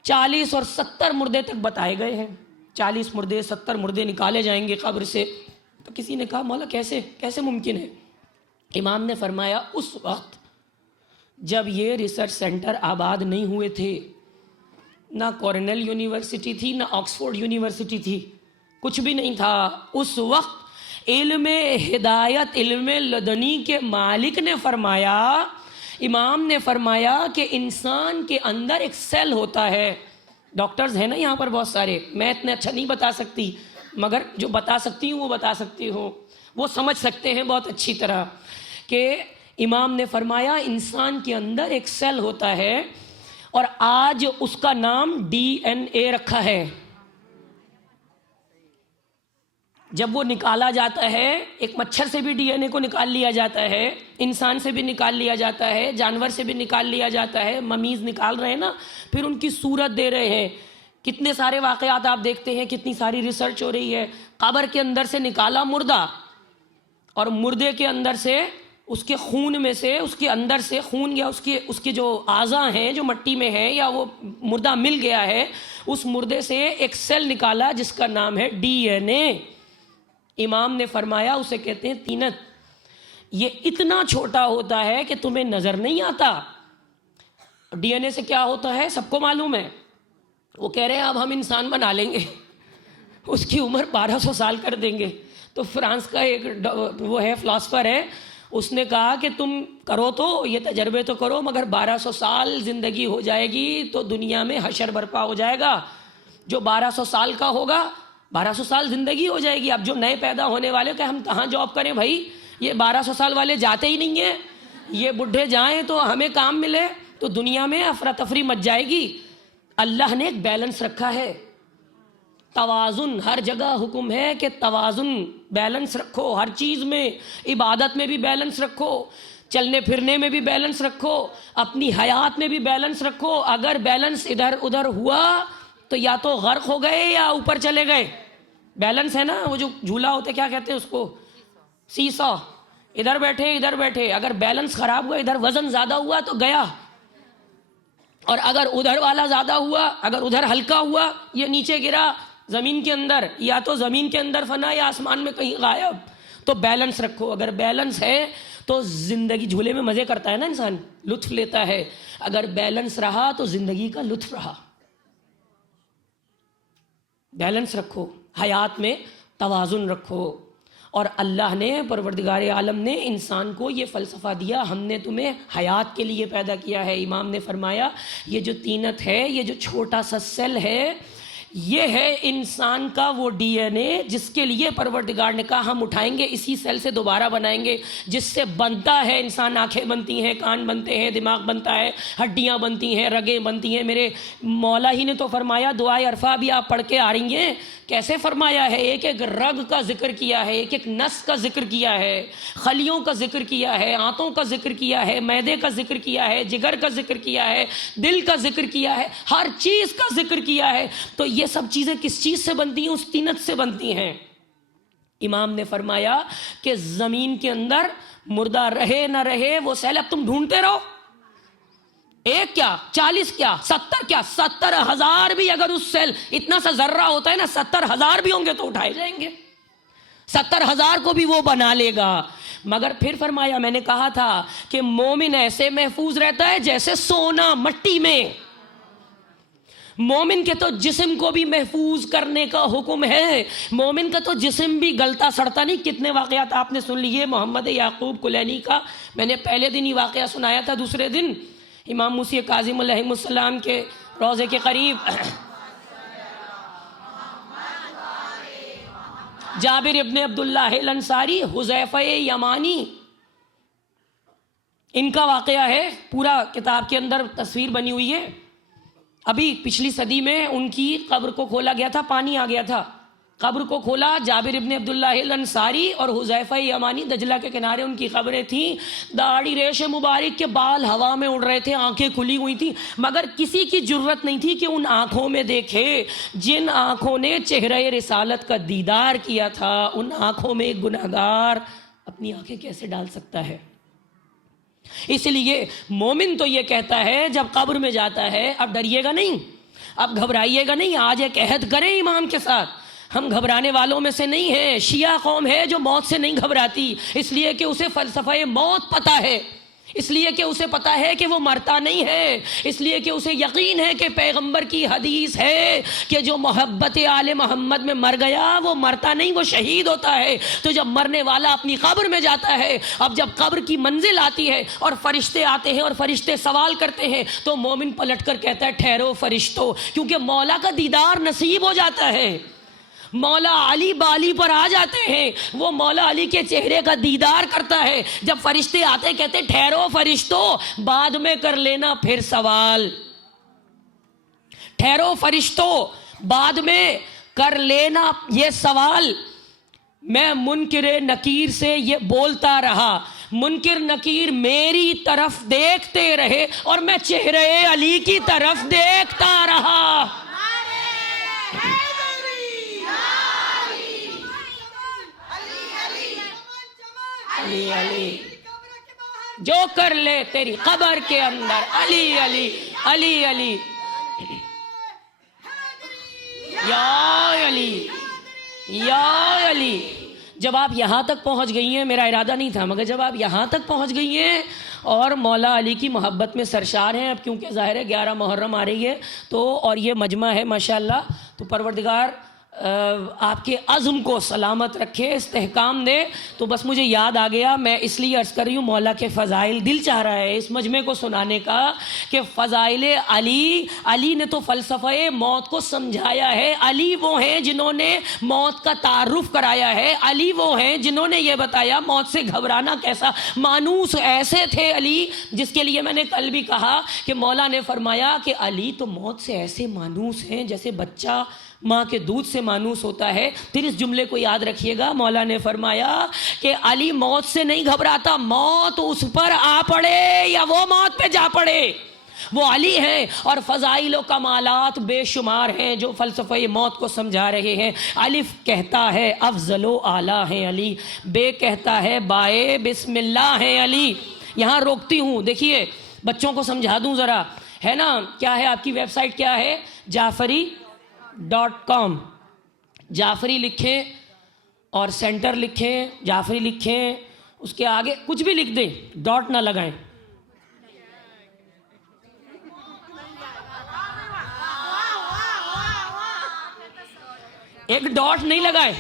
40 اور 70 مردے تک بتائے گئے ہیں. 40 مردے 70 مردے نکالے جائیں گے قبر سے. تو کسی نے کہا مولا کیسے ممکن ہے؟ امام نے فرمایا اس وقت جب یہ ریسرچ سینٹر آباد نہیں ہوئے تھے، نہ کورنیل یونیورسٹی تھی، نہ آکسفورڈ یونیورسٹی تھی، کچھ بھی نہیں تھا. اس وقت علم ہدایت، علم لدنی کے مالک نے فرمایا، امام نے فرمایا کہ انسان کے اندر ایک سیل ہوتا ہے. ڈاکٹرز ہیں نا یہاں پر بہت سارے، میں اتنے اچھا نہیں بتا سکتی، مگر جو بتا سکتی ہوں وہ بتا سکتی ہوں، وہ سمجھ سکتے ہیں بہت اچھی طرح. کہ امام نے فرمایا انسان کے اندر ایک سیل ہوتا ہے، اور آج اس کا نام DNA رکھا ہے. جب وہ نکالا جاتا ہے، ایک مچھر سے بھی DNA کو نکال لیا جاتا ہے، انسان سے بھی نکال لیا جاتا ہے، جانور سے بھی نکال لیا جاتا ہے. ممیز نکال رہے ہیں نا، پھر ان کی صورت دے رہے ہیں. کتنے سارے واقعات آپ دیکھتے ہیں، کتنی ساری ریسرچ ہو رہی ہے. قبر کے اندر سے نکالا مردہ، اور مردے کے اندر سے، اس کے خون میں سے، اس کے اندر سے خون یا اس کے جو اعضاء ہیں جو مٹی میں ہیں، یا وہ مردہ مل گیا ہے، اس مردے سے ایک سیل نکالا جس کا نام ہے DNA. امام نے فرمایا اسے کہتے ہیں تینت. یہ اتنا چھوٹا ہوتا ہے کہ تمہیں نظر نہیں آتا. DNA سے کیا ہوتا ہے سب کو معلوم ہے. وہ کہہ رہے ہیں اب ہم انسان بنا لیں گے، اس کی عمر 1200 سال کر دیں گے. تو فرانس کا ایک وہ ہے فلاسفر ہے، اس نے کہا کہ تم کرو تو یہ تجربے تو کرو، مگر 1200 سال زندگی ہو جائے گی تو دنیا میں حشر برپا ہو جائے گا. جو 1200 سال کا ہوگا 1200 سال زندگی ہو جائے گی. اب جو نئے پیدا ہونے والے کہ ہم کہاں جاب کریں بھائی، یہ 1200 سال والے جاتے ہی نہیں ہیں، یہ بڈھے جائیں تو ہمیں کام ملے، تو دنیا میں افراتفری مچ جائے گی. اللہ نے ایک بیلنس رکھا ہے، توازن. ہر جگہ حکم ہے کہ توازن، بیلنس رکھو ہر چیز میں. عبادت میں بھی بیلنس رکھو، چلنے پھرنے میں بھی بیلنس رکھو، اپنی حیات میں بھی بیلنس رکھو. اگر بیلنس ادھر ادھر ہوا تو یا تو غرق ہو گئے یا اوپر چلے گئے. بیلنس ہے نا، وہ جو جھولا ہوتا ہے کیا کہتے ہیں اس کو، سیسا، ادھر بیٹھے. اگر بیلنس خراب ہوا، ادھر وزن زیادہ ہوا تو گیا، اور اگر ادھر والا زیادہ ہوا، اگر ادھر ہلکا ہوا، یہ نیچے گرا زمین کے اندر، یا تو زمین کے اندر فنا یا آسمان میں کہیں غائب. تو بیلنس رکھو. اگر بیلنس ہے تو زندگی، جھولے میں مزے کرتا ہے نا انسان، لطف لیتا ہے. اگر بیلنس رہا تو زندگی کا لطف رہا. بیلنس رکھو، حیات میں توازن رکھو. اور اللہ نے، پروردگار عالم نے انسان کو یہ فلسفہ دیا، ہم نے تمہیں حیات کے لیے پیدا کیا ہے. امام نے فرمایا یہ جو طینت ہے، یہ جو چھوٹا سا سیل ہے، یہ ہے انسان کا وہ DNA جس کے لیے پروردگار نے کہا ہم اٹھائیں گے، اسی سیل سے دوبارہ بنائیں گے، جس سے بنتا ہے انسان. آنکھیں بنتی ہیں، کان بنتے ہیں، دماغ بنتا ہے، ہڈیاں بنتی ہیں، رگیں بنتی ہیں. میرے مولا ہی نے تو فرمایا، دعائے عرفہ بھی آپ پڑھ کے آ رہی ہیں، کیسے فرمایا ہے، ایک ایک رگ کا ذکر کیا ہے، ایک ایک نس کا ذکر کیا ہے، خلیوں کا ذکر کیا ہے، آنتوں کا ذکر کیا ہے، معدے کا ذکر کیا ہے، جگر کا ذکر کیا ہے، دل کا ذکر کیا ہے، ہر چیز کا ذکر کیا ہے. تو یہ سب چیزیں کس چیز سے بنتی ہیں؟ اس طینت سے بنتی ہیں. امام نے فرمایا کہ زمین کے اندر مردہ رہے نہ رہے، وہ سیل اب تم ڈھونڈتے رہو. ایک کیا، 40 کیا، 70 کیا، 70,000 بھی اگر اس سیل، اتنا سا ذرہ ہوتا ہے نا، 70,000 بھی ہوں گے تو اٹھائے جائیں گے. 70,000 کو بھی وہ بنا لے گا. مگر پھر فرمایا، میں نے کہا تھا کہ مومن ایسے محفوظ رہتا ہے جیسے سونا مٹی میں. مومن کے تو جسم کو بھی محفوظ کرنے کا حکم ہے. مومن کا تو جسم بھی گلتا سڑتا نہیں. کتنے واقعات آپ نے سن لیے. محمد یعقوب کلینی کا میں نے پہلے دن ہی واقعہ سنایا تھا. دوسرے دن امام موسی کاظم علیہ السلام کے روضے کے قریب جابر ابن عبداللہ الانصاری، حذیفہ یمانی، ان کا واقعہ ہے. پورا کتاب کے اندر تصویر بنی ہوئی ہے. ابھی پچھلی صدی میں ان کی قبر کو کھولا گیا تھا، پانی آ گیا تھا. قبر کو کھولا، جابر ابن عبداللہ الانصاری اور حذیفہ یمانی دجلہ کے کنارے ان کی قبریں تھیں، داڑھی ریش مبارک کے بال ہوا میں اڑ رہے تھے، آنکھیں کھلی ہوئی تھیں، مگر کسی کی جرت نہیں تھی کہ ان آنکھوں میں دیکھے جن آنکھوں نے چہرہ رسالت کا دیدار کیا تھا۔ ان آنکھوں میں ایک گناہگار اپنی آنکھیں کیسے ڈال سکتا ہے؟ اس لیے مومن تو یہ کہتا ہے جب قبر میں جاتا ہے، اب ڈریے گا نہیں، اب گھبرائیے گا نہیں، آج ایک عہد کریں ایمان کے ساتھ۔ ہم گھبرانے والوں میں سے نہیں ہیں، شیعہ قوم ہے جو موت سے نہیں گھبراتی، اس لیے کہ اسے فلسفہ موت پتہ ہے، اس لیے کہ اسے پتہ ہے کہ وہ مرتا نہیں ہے، اس لیے کہ اسے یقین ہے کہ پیغمبر کی حدیث ہے کہ جو محبت آل محمد میں مر گیا وہ مرتا نہیں، وہ شہید ہوتا ہے۔ تو جب مرنے والا اپنی قبر میں جاتا ہے، اب جب قبر کی منزل آتی ہے اور فرشتے آتے ہیں اور فرشتے سوال کرتے ہیں، تو مومن پلٹ کر کہتا ہے ٹھہرو فرشتوں، کیونکہ مولا کا دیدار نصیب ہو جاتا ہے۔ مولا علی بالی پر آ جاتے ہیں، وہ مولا علی کے چہرے کا دیدار کرتا ہے۔ جب فرشتے آتے کہتے ٹھہرو فرشتوں، بعد میں کر لینا پھر سوال، ٹھہرو فرشتوں بعد میں کر لینا یہ سوال۔ میں منکر نکیر سے یہ بولتا رہا، منکر نکیر میری طرف دیکھتے رہے اور میں چہرے علی کی طرف دیکھتا رہا۔ علی علی جو کر لے تیری قبر کے اندر، علی علی علی علی یا علی یا علی۔ جب آپ یہاں تک پہنچ گئی ہیں، میرا ارادہ نہیں تھا، مگر جب آپ یہاں تک پہنچ گئی ہیں اور مولا علی کی محبت میں سرشار ہیں، اب کیونکہ ظاہر ہے 11 محرم آ رہی ہے تو اور یہ مجمع ہے ماشاءاللہ، تو پروردگار آپ کے عزم کو سلامت رکھے، استحکام دے۔ تو بس مجھے یاد آ گیا، میں اس لیے عرض کر رہی ہوں، مولا کے فضائل دل چاہ رہا ہے اس مجمع کو سنانے کا کہ فضائل علی، علی نے تو فلسفہ موت کو سمجھایا ہے، علی وہ ہیں جنہوں نے موت کا تعارف کرایا ہے، علی وہ ہیں جنہوں نے یہ بتایا موت سے گھبرانا کیسا۔ مانوس ایسے تھے علی، جس کے لیے میں نے کل بھی کہا کہ مولا نے فرمایا کہ علی تو موت سے ایسے مانوس ہیں جیسے بچہ ماں کے دودھ سے مانوس ہوتا ہے۔ پھر اس جملے کو یاد رکھیے گا، مولا نے فرمایا کہ علی موت سے نہیں گھبراتا، موت اس پر آ پڑے یا وہ موت پہ جا پڑے، وہ علی ہیں۔ اور فضائل و کمالات بے شمار ہیں جو فلسفہ موت کو سمجھا رہے ہیں۔ الف کہتا ہے افضل و اعلیٰ ہیں علی، بے کہتا ہے بائے بسم اللہ ہیں علی۔ یہاں روکتی ہوں، دیکھیے بچوں کو سمجھا دوں ذرا، ہے نا، کیا ہے آپ کی ویب سائٹ، کیا ہے؟ jafari.com۔ جعفری لکھیں اور سینٹر لکھیں، جعفری لکھیں، اس کے آگے کچھ بھی لکھ دیں، ڈاٹ نہ لگائیں۔ ایک ڈاٹ نہیں لگائے۔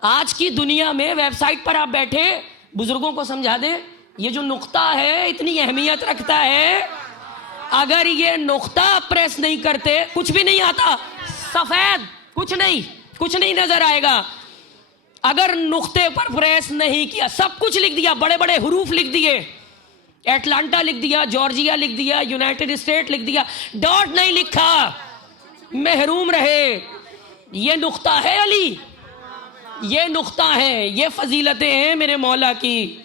آج کی دنیا میں ویب سائٹ پر آپ بیٹھے بزرگوں کو سمجھا دیں، یہ جو نقطہ ہے اتنی اہمیت رکھتا ہے، اگر یہ نقطہ پریس نہیں کرتے کچھ بھی نہیں آتا، سفید کچھ نہیں نظر آئے گا۔ اگر نقطے پر پریس نہیں کیا، سب کچھ لکھ دیا، بڑے بڑے حروف لکھ دیے، ایٹلانٹا لکھ دیا، جارجیا لکھ دیا، یونائٹڈ اسٹیٹ لکھ دیا، ڈاٹ نہیں لکھا، محروم رہے۔ یہ نقطہ ہے علی، یہ نقطہ ہے، یہ فضیلتیں ہیں میرے مولا کی۔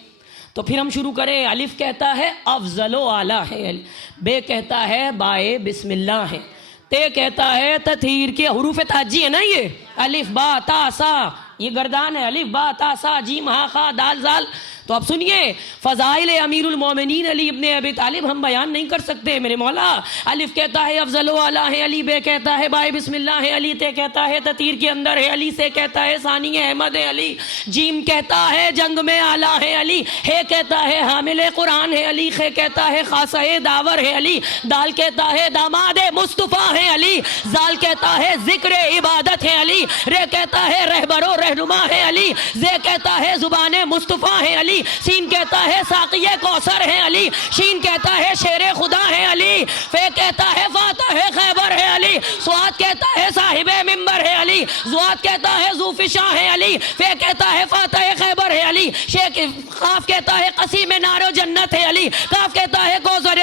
تو پھر ہم شروع کریں۔ الف کہتا ہے افضل و اعلیٰ ہے، بے کہتا ہے بائے بسم اللہ ہے، تے کہتا ہے تطہیر کے حروف تہجی ہے نا، یہ الف با تا سا، یہ گردان ہے، الف با تا سا جیم ہا خا دال زال۔ تو اب سنیے فضائل امیر المومنین علی ابن ابی طالب ہم بیان نہیں کر سکتے میرے مولا۔ الف کہتا ہے افضل و اعلیٰ ہے علی، بے کہتا ہے بائے بسم اللہ ہے علی، تے کہتا ہے تطہیر کے اندر ہے علی، سے کہتا ہے ثانی احمد ہے علی، جیم کہتا ہے جنگ میں اعلیٰ ہے علی، ہے کہتا ہے حامل قرآن ہے علی، خے کہتا ہے خاصہ داور ہے علی، دال کہتا ہے داماد مصطفیٰ ہے علی، زال کہتا ہے ذکر عبادت ہے علی، رے کہتا ہے رہبر و رہنما ہے علی، زے کہتا ہے زبان مصطفیٰ ہے علی، سین کہتا ہے ساقی کوثر ہے علی، شین کہتا ہے شیر خدا ہے علی، فے کہتا ہے فاتح خیبر ہے علی، سواد کہتا ہے صاحب منبر ہے علی، زواد کہتا ہے ذوفشاں ہے علی، فے کہتا ہے فاتح خیبر ہے علی، شیخ قاف کہتا ہے قسیم نار و جنت ہے علی، قاف کہتا ہے کوثر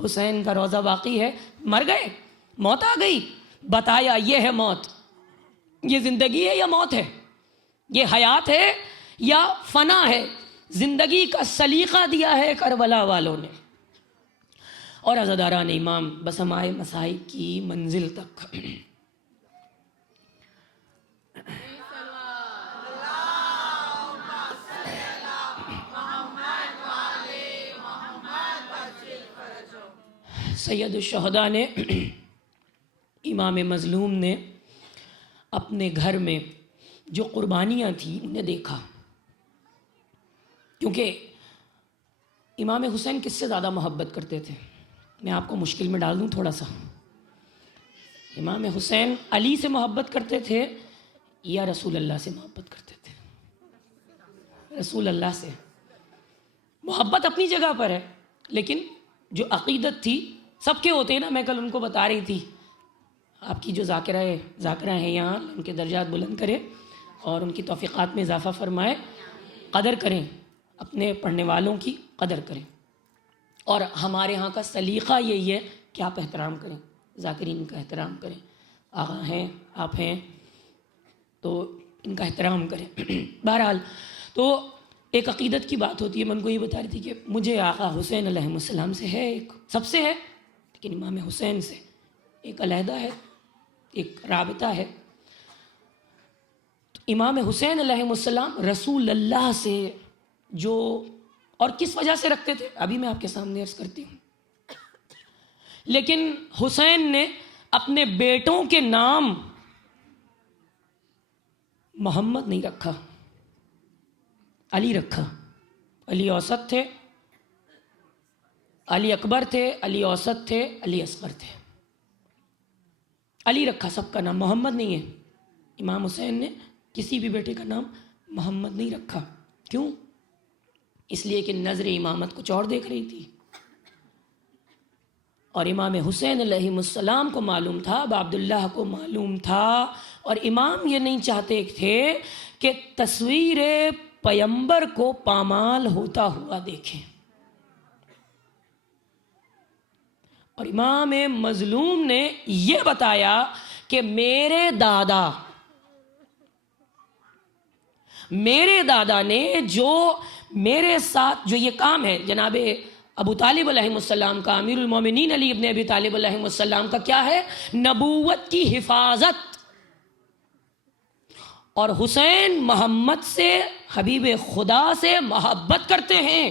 حسین کا روضہ باقی ہے، مر گئے، موت آ گئی، بتایا یہ ہے موت، یہ زندگی ہے یا موت ہے، یہ حیات ہے یا فنا ہے. زندگی کا سلیقہ دیا ہے کربلا والوں نے. اور عزاداران امام بس ہمارے مسائب کی منزل تک سید الشہداء نے امام مظلوم نے اپنے گھر میں جو قربانیاں تھیں انہیں دیکھا، کیونکہ امام حسین کس سے زیادہ محبت کرتے تھے. میں آپ کو مشکل میں ڈال دوں تھوڑا سا. امام حسین علی سے محبت کرتے تھے یا رسول اللہ سے محبت کرتے تھے؟ رسول اللہ سے. محبت اپنی جگہ پر ہے، لیکن جو عقیدت تھی سب کے ہوتے ہیں نا. میں کل ان کو بتا رہی تھی، آپ کی جو ذاکرہ ہیں یہاں، ان کے درجات بلند کرے اور ان کی توفیقات میں اضافہ فرمائے. قدر کریں، اپنے پڑھنے والوں کی قدر کریں. اور ہمارے ہاں کا سلیقہ یہی ہے کہ آپ احترام کریں، ذاکرین کا احترام کریں. آقا ہیں، آپ ہیں، تو ان کا احترام کریں. بہرحال تو ایک عقیدت کی بات ہوتی ہے. میں ان کو یہ بتا رہی تھی کہ مجھے آقا حسین علیہ السلام سے ہے، ایک سب سے ہے، لیکن امام حسین سے ایک علیحدہ ہے، ایک رابطہ ہے. تو امام حسین علیہ السلام رسول اللہ سے جو اور کس وجہ سے رکھتے تھے ابھی میں آپ کے سامنے عرض کرتی ہوں. لیکن حسین نے اپنے بیٹوں کے نام محمد نہیں رکھا، علی رکھا. علی اوسط تھے، علی اکبر تھے، علی اوسط تھے، علی اصغر تھے. علی رکھا سب کا نام، محمد نہیں ہے. امام حسین نے کسی بھی بیٹے کا نام محمد نہیں رکھا. کیوں؟ اس لیے کہ نظر امامت کچھ اور دیکھ رہی تھی. اور امام حسین علیہ السلام کو معلوم تھا، ابا عبداللہ کو معلوم تھا، اور امام یہ نہیں چاہتے تھے کہ تصویر پیمبر کو پامال ہوتا ہوا دیکھیں. اور امام مظلوم نے یہ بتایا کہ میرے دادا نے جو میرے ساتھ جو یہ کام ہے، جناب ابو طالب علیہ السلام کا، امیر المومنین علی ابن ابی طالب علیہ السلام کا کیا ہے؟ نبوت کی حفاظت. اور حسین محمد سے، حبیب خدا سے محبت کرتے ہیں،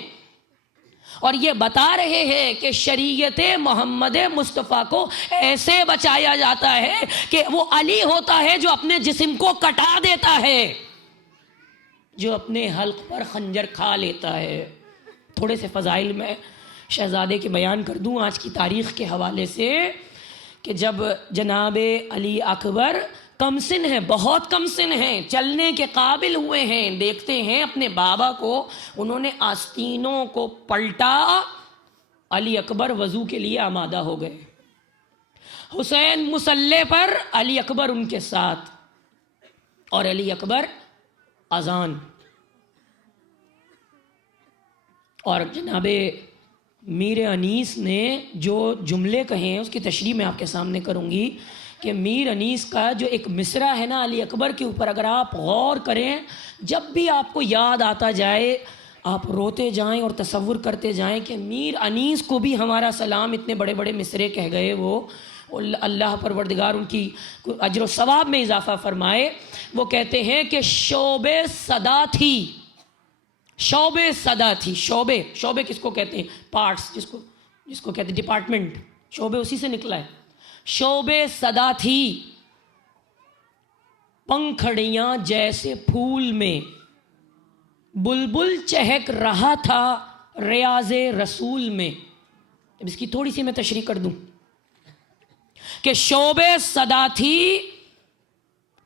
اور یہ بتا رہے ہیں کہ شریعت محمد مصطفیٰ کو ایسے بچایا جاتا ہے کہ وہ علی ہوتا ہے جو اپنے جسم کو کٹا دیتا ہے، جو اپنے حلق پر خنجر کھا لیتا ہے. تھوڑے سے فضائل میں شہزادے کے بیان کر دوں آج کی تاریخ کے حوالے سے، کہ جب جناب علی اکبر کم سن ہیں، بہت کم سن ہیں، چلنے کے قابل ہوئے ہیں، دیکھتے ہیں اپنے بابا کو، انہوں نے آستینوں کو پلٹا، علی اکبر وضو کے لیے آمادہ ہو گئے. حسین مصلی پر، علی اکبر ان کے ساتھ، اور علی اکبر اذان. اور جناب میر انیس نے جو جملے کہے ہیں اس کی تشریح میں آپ کے سامنے کروں گی، کہ میر انیس کا جو ایک مصرع ہے نا علی اکبر کے اوپر، اگر آپ غور کریں، جب بھی آپ کو یاد آتا جائے آپ روتے جائیں اور تصور کرتے جائیں کہ میر انیس کو بھی ہمارا سلام، اتنے بڑے بڑے مصرے کہہ گئے وہ. اللہ پروردگار ان کی اجر و ثواب میں اضافہ فرمائے. وہ کہتے ہیں کہ شعب صدا تھی، شعبے کس کو کہتے ہیں؟ پارٹس، جس کو کہتے ہیں ڈپارٹمنٹ، شعبے اسی سے نکلا ہے. شعب صدا تھی، پنکھڑیاں جیسے پھول میں، بلبل چہک رہا تھا ریاض رسول میں. اب اس کی تھوڑی سی میں تشریح کر دوں کہ شعب صدا تھی،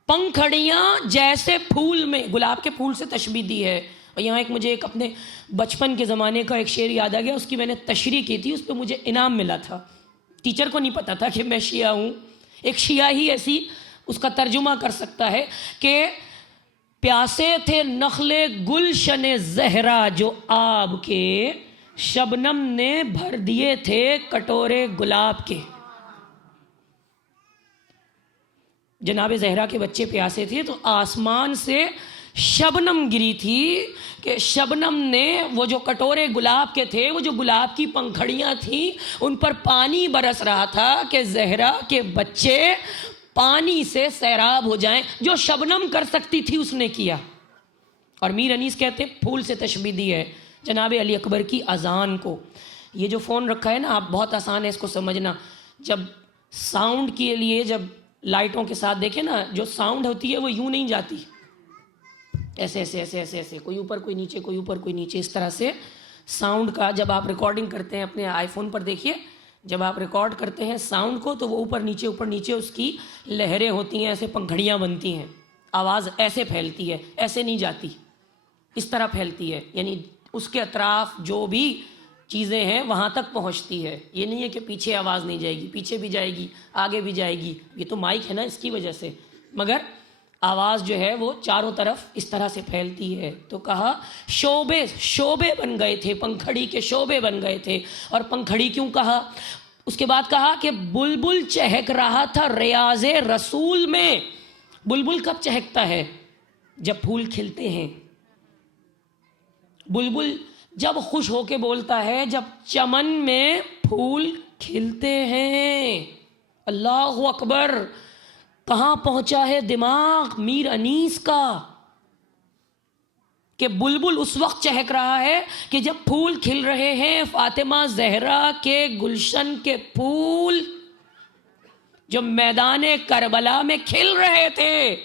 پنکھڑیاں جیسے پھول میں، گلاب کے پھول سے تشبیہ دی ہے. اور یہاں مجھے ایک اپنے بچپن کے زمانے کا ایک شعر یاد آ گیا، اس کی میں نے تشریح کی تھی، اس پہ مجھے انعام ملا تھا. ٹیچر کو نہیں پتا تھا کہ میں شیعہ ہوں. ایک شیعہ ہی ایسی اس کا ترجمہ کر سکتا ہے کہ پیاسے تھے نخل گلشن زہرا جو آب کے، شبنم نے بھر دیے تھے کٹورے گلاب کے. جناب زہرا کے بچے پیاسے تھے تو آسمان سے شبنم گری تھی کہ شبنم نے وہ جو کٹورے گلاب کے تھے، وہ جو گلاب کی پنکھڑیاں تھیں، ان پر پانی برس رہا تھا کہ زہرا کے بچے پانی سے سیراب ہو جائیں. جو شبنم کر سکتی تھی اس نے کیا. اور میر انیس کہتے پھول سے تشبیہ دی ہے جناب علی اکبر کی اذان کو. یہ جو فون رکھا ہے نا آپ، بہت آسان ہے اس کو سمجھنا. جب ساؤنڈ کے لیے جب لائٹوں کے ساتھ دیکھیں نا، جو ساؤنڈ ہوتی ہے وہ یوں نہیں جاتی، ایسے ایسے ایسے ایسے ایسے، کوئی اوپر کوئی نیچے، کوئی اوپر کوئی نیچے، اس طرح سے ساؤنڈ کا. جب آپ ریکارڈنگ کرتے ہیں اپنے آئی فون پر دیکھیے، جب آپ ریکارڈ کرتے ہیں ساؤنڈ کو تو وہ اوپر نیچے اس کی لہریں ہوتی ہیں، ایسے پنکھڑیاں بنتی ہیں، آواز ایسے پھیلتی ہے، ایسے نہیں جاتی، اس طرح پھیلتی ہے. یعنی اس کے اطراف جو بھی چیزیں ہیں وہاں تک پہنچتی ہے. یہ نہیں ہے کہ پیچھے آواز نہیں جائے گی، پیچھے بھی جائے گی، آگے بھی جائے گی. یہ تو مائک ہے نا اس کی وجہ سے، مگر آواز جو ہے وہ چاروں طرف اس طرح سے پھیلتی ہے. تو کہا شعبے بن گئے تھے، پنکھڑی کے شعبے بن گئے تھے. اور پنکھڑی کیوں کہا؟ اس کے بعد کہا کہ بلبل چہک رہا تھا ریاض رسول میں. بلبل کب چہکتا ہے؟ جب پھول کھلتے ہیں. بلبل جب خوش ہو کے بولتا ہے جب چمن میں پھول کھلتے ہیں. اللہ اکبر! کہاں پہنچا ہے دماغ میر انیس کا کہ بلبل اس وقت چہک رہا ہے کہ جب پھول کھل رہے ہیں. فاطمہ زہرا کے گلشن کے پھول جو میدان کربلا میں کھل رہے تھے.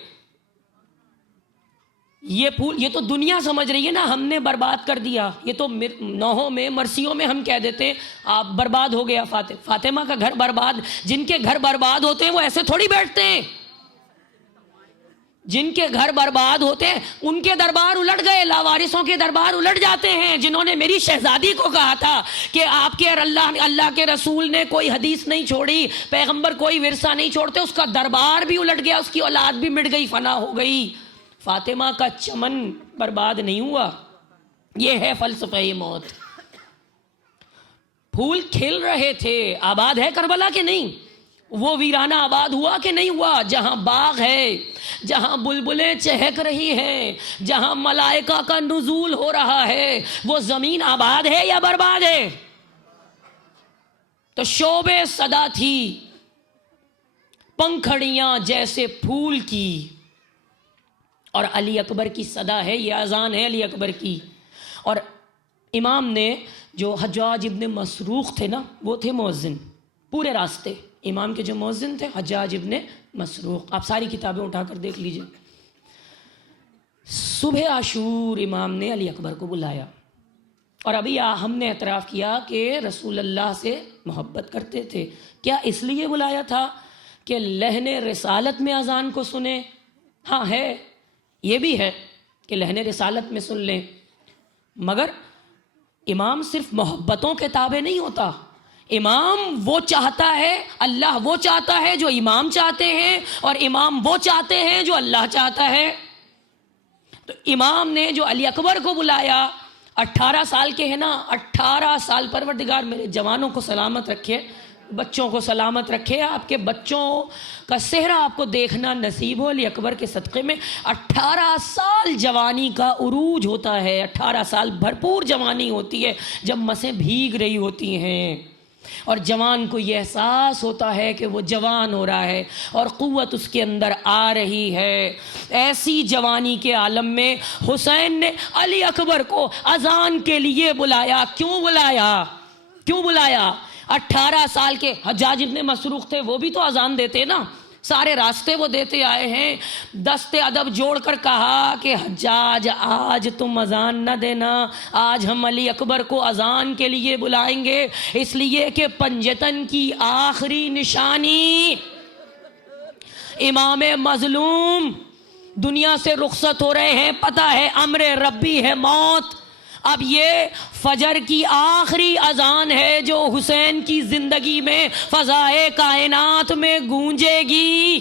یہ پھول، یہ تو دنیا سمجھ رہی ہے نا ہم نے برباد کر دیا. یہ تو نوحوں میں مرثیوں میں ہم کہہ دیتے ہیں آپ برباد ہو گیا فاطمہ کا گھر برباد. جن کے گھر برباد ہوتے ہیں وہ ایسے تھوڑی بیٹھتے ہیں. جن کے گھر برباد ہوتے ہیں ان کے دربار الٹ گئے، لاوارثوں کے دربار الٹ جاتے ہیں. جنہوں نے میری شہزادی کو کہا تھا کہ آپ کے اللہ کے رسول نے کوئی حدیث نہیں چھوڑی، پیغمبر کوئی ورثہ نہیں چھوڑتے، اس کا دربار بھی الٹ گیا، اس کی اولاد بھی مٹ گئی، فنا ہو گئی. فاطمہ کا چمن برباد نہیں ہوا. یہ ہے فلسفہ موت. پھول کھل رہے تھے. آباد ہے کربلا کہ نہیں؟ وہ ویرانہ آباد ہوا کہ نہیں ہوا؟ جہاں باغ ہے، جہاں بلبلیں چہک رہی ہیں، جہاں ملائکہ کا نزول ہو رہا ہے، وہ زمین آباد ہے یا برباد ہے؟ تو شعبے صدا تھی، پنکھڑیاں جیسے پھول کی. اور علی اکبر کی صدا ہے، یہ اذان ہے علی اکبر کی. اور امام نے جو حجاج ابن مسروق تھے نا، وہ تھے مؤذن پورے راستے. امام کے جو مؤذن تھے حجاج ابن مسروق، آپ ساری کتابیں اٹھا کر دیکھ لیجئے. صبح عاشور امام نے علی اکبر کو بلایا. اور ابھی ہم نے اعتراف کیا کہ رسول اللہ سے محبت کرتے تھے. کیا اس لیے بلایا تھا کہ لحن رسالت میں اذان کو سنیں؟ ہاں ہے، یہ بھی ہے کہ لحن رسالت میں سن لیں، مگر امام صرف محبتوں کے تابع نہیں ہوتا. امام وہ چاہتا ہے، اللہ وہ چاہتا ہے جو امام چاہتے ہیں، اور امام وہ چاہتے ہیں جو اللہ چاہتا ہے. تو امام نے جو علی اکبر کو بلایا، 18 سال کے ہیں نا، 18 سال، پروردگار میرے جوانوں کو سلامت رکھے، بچوں کو سلامت رکھے، آپ کے بچوں کا چہرہ آپ کو دیکھنا نصیب ہو علی اکبر کے صدقے میں. 18 سال جوانی کا عروج ہوتا ہے، 18 سال بھرپور جوانی ہوتی ہے جب مسیں بھیگ رہی ہوتی ہیں، اور جوان کو یہ احساس ہوتا ہے کہ وہ جوان ہو رہا ہے اور قوت اس کے اندر آ رہی ہے. ایسی جوانی کے عالم میں حسین نے علی اکبر کو اذان کے لیے بلایا. کیوں بلایا؟ 18 سال کے حجاج ابن مسروق تھے، وہ بھی تو اذان دیتے نا، سارے راستے وہ دیتے آئے ہیں. دست ادب جوڑ کر کہا کہ حجاج آج تم اذان نہ دینا، آج ہم علی اکبر کو اذان کے لیے بلائیں گے، اس لیے کہ پنجتن کی آخری نشانی امام مظلوم دنیا سے رخصت ہو رہے ہیں. پتہ ہے امر ربی ہے موت. اب یہ فجر کی آخری اذان ہے جو حسین کی زندگی میں فضائے کائنات میں گونجے گی.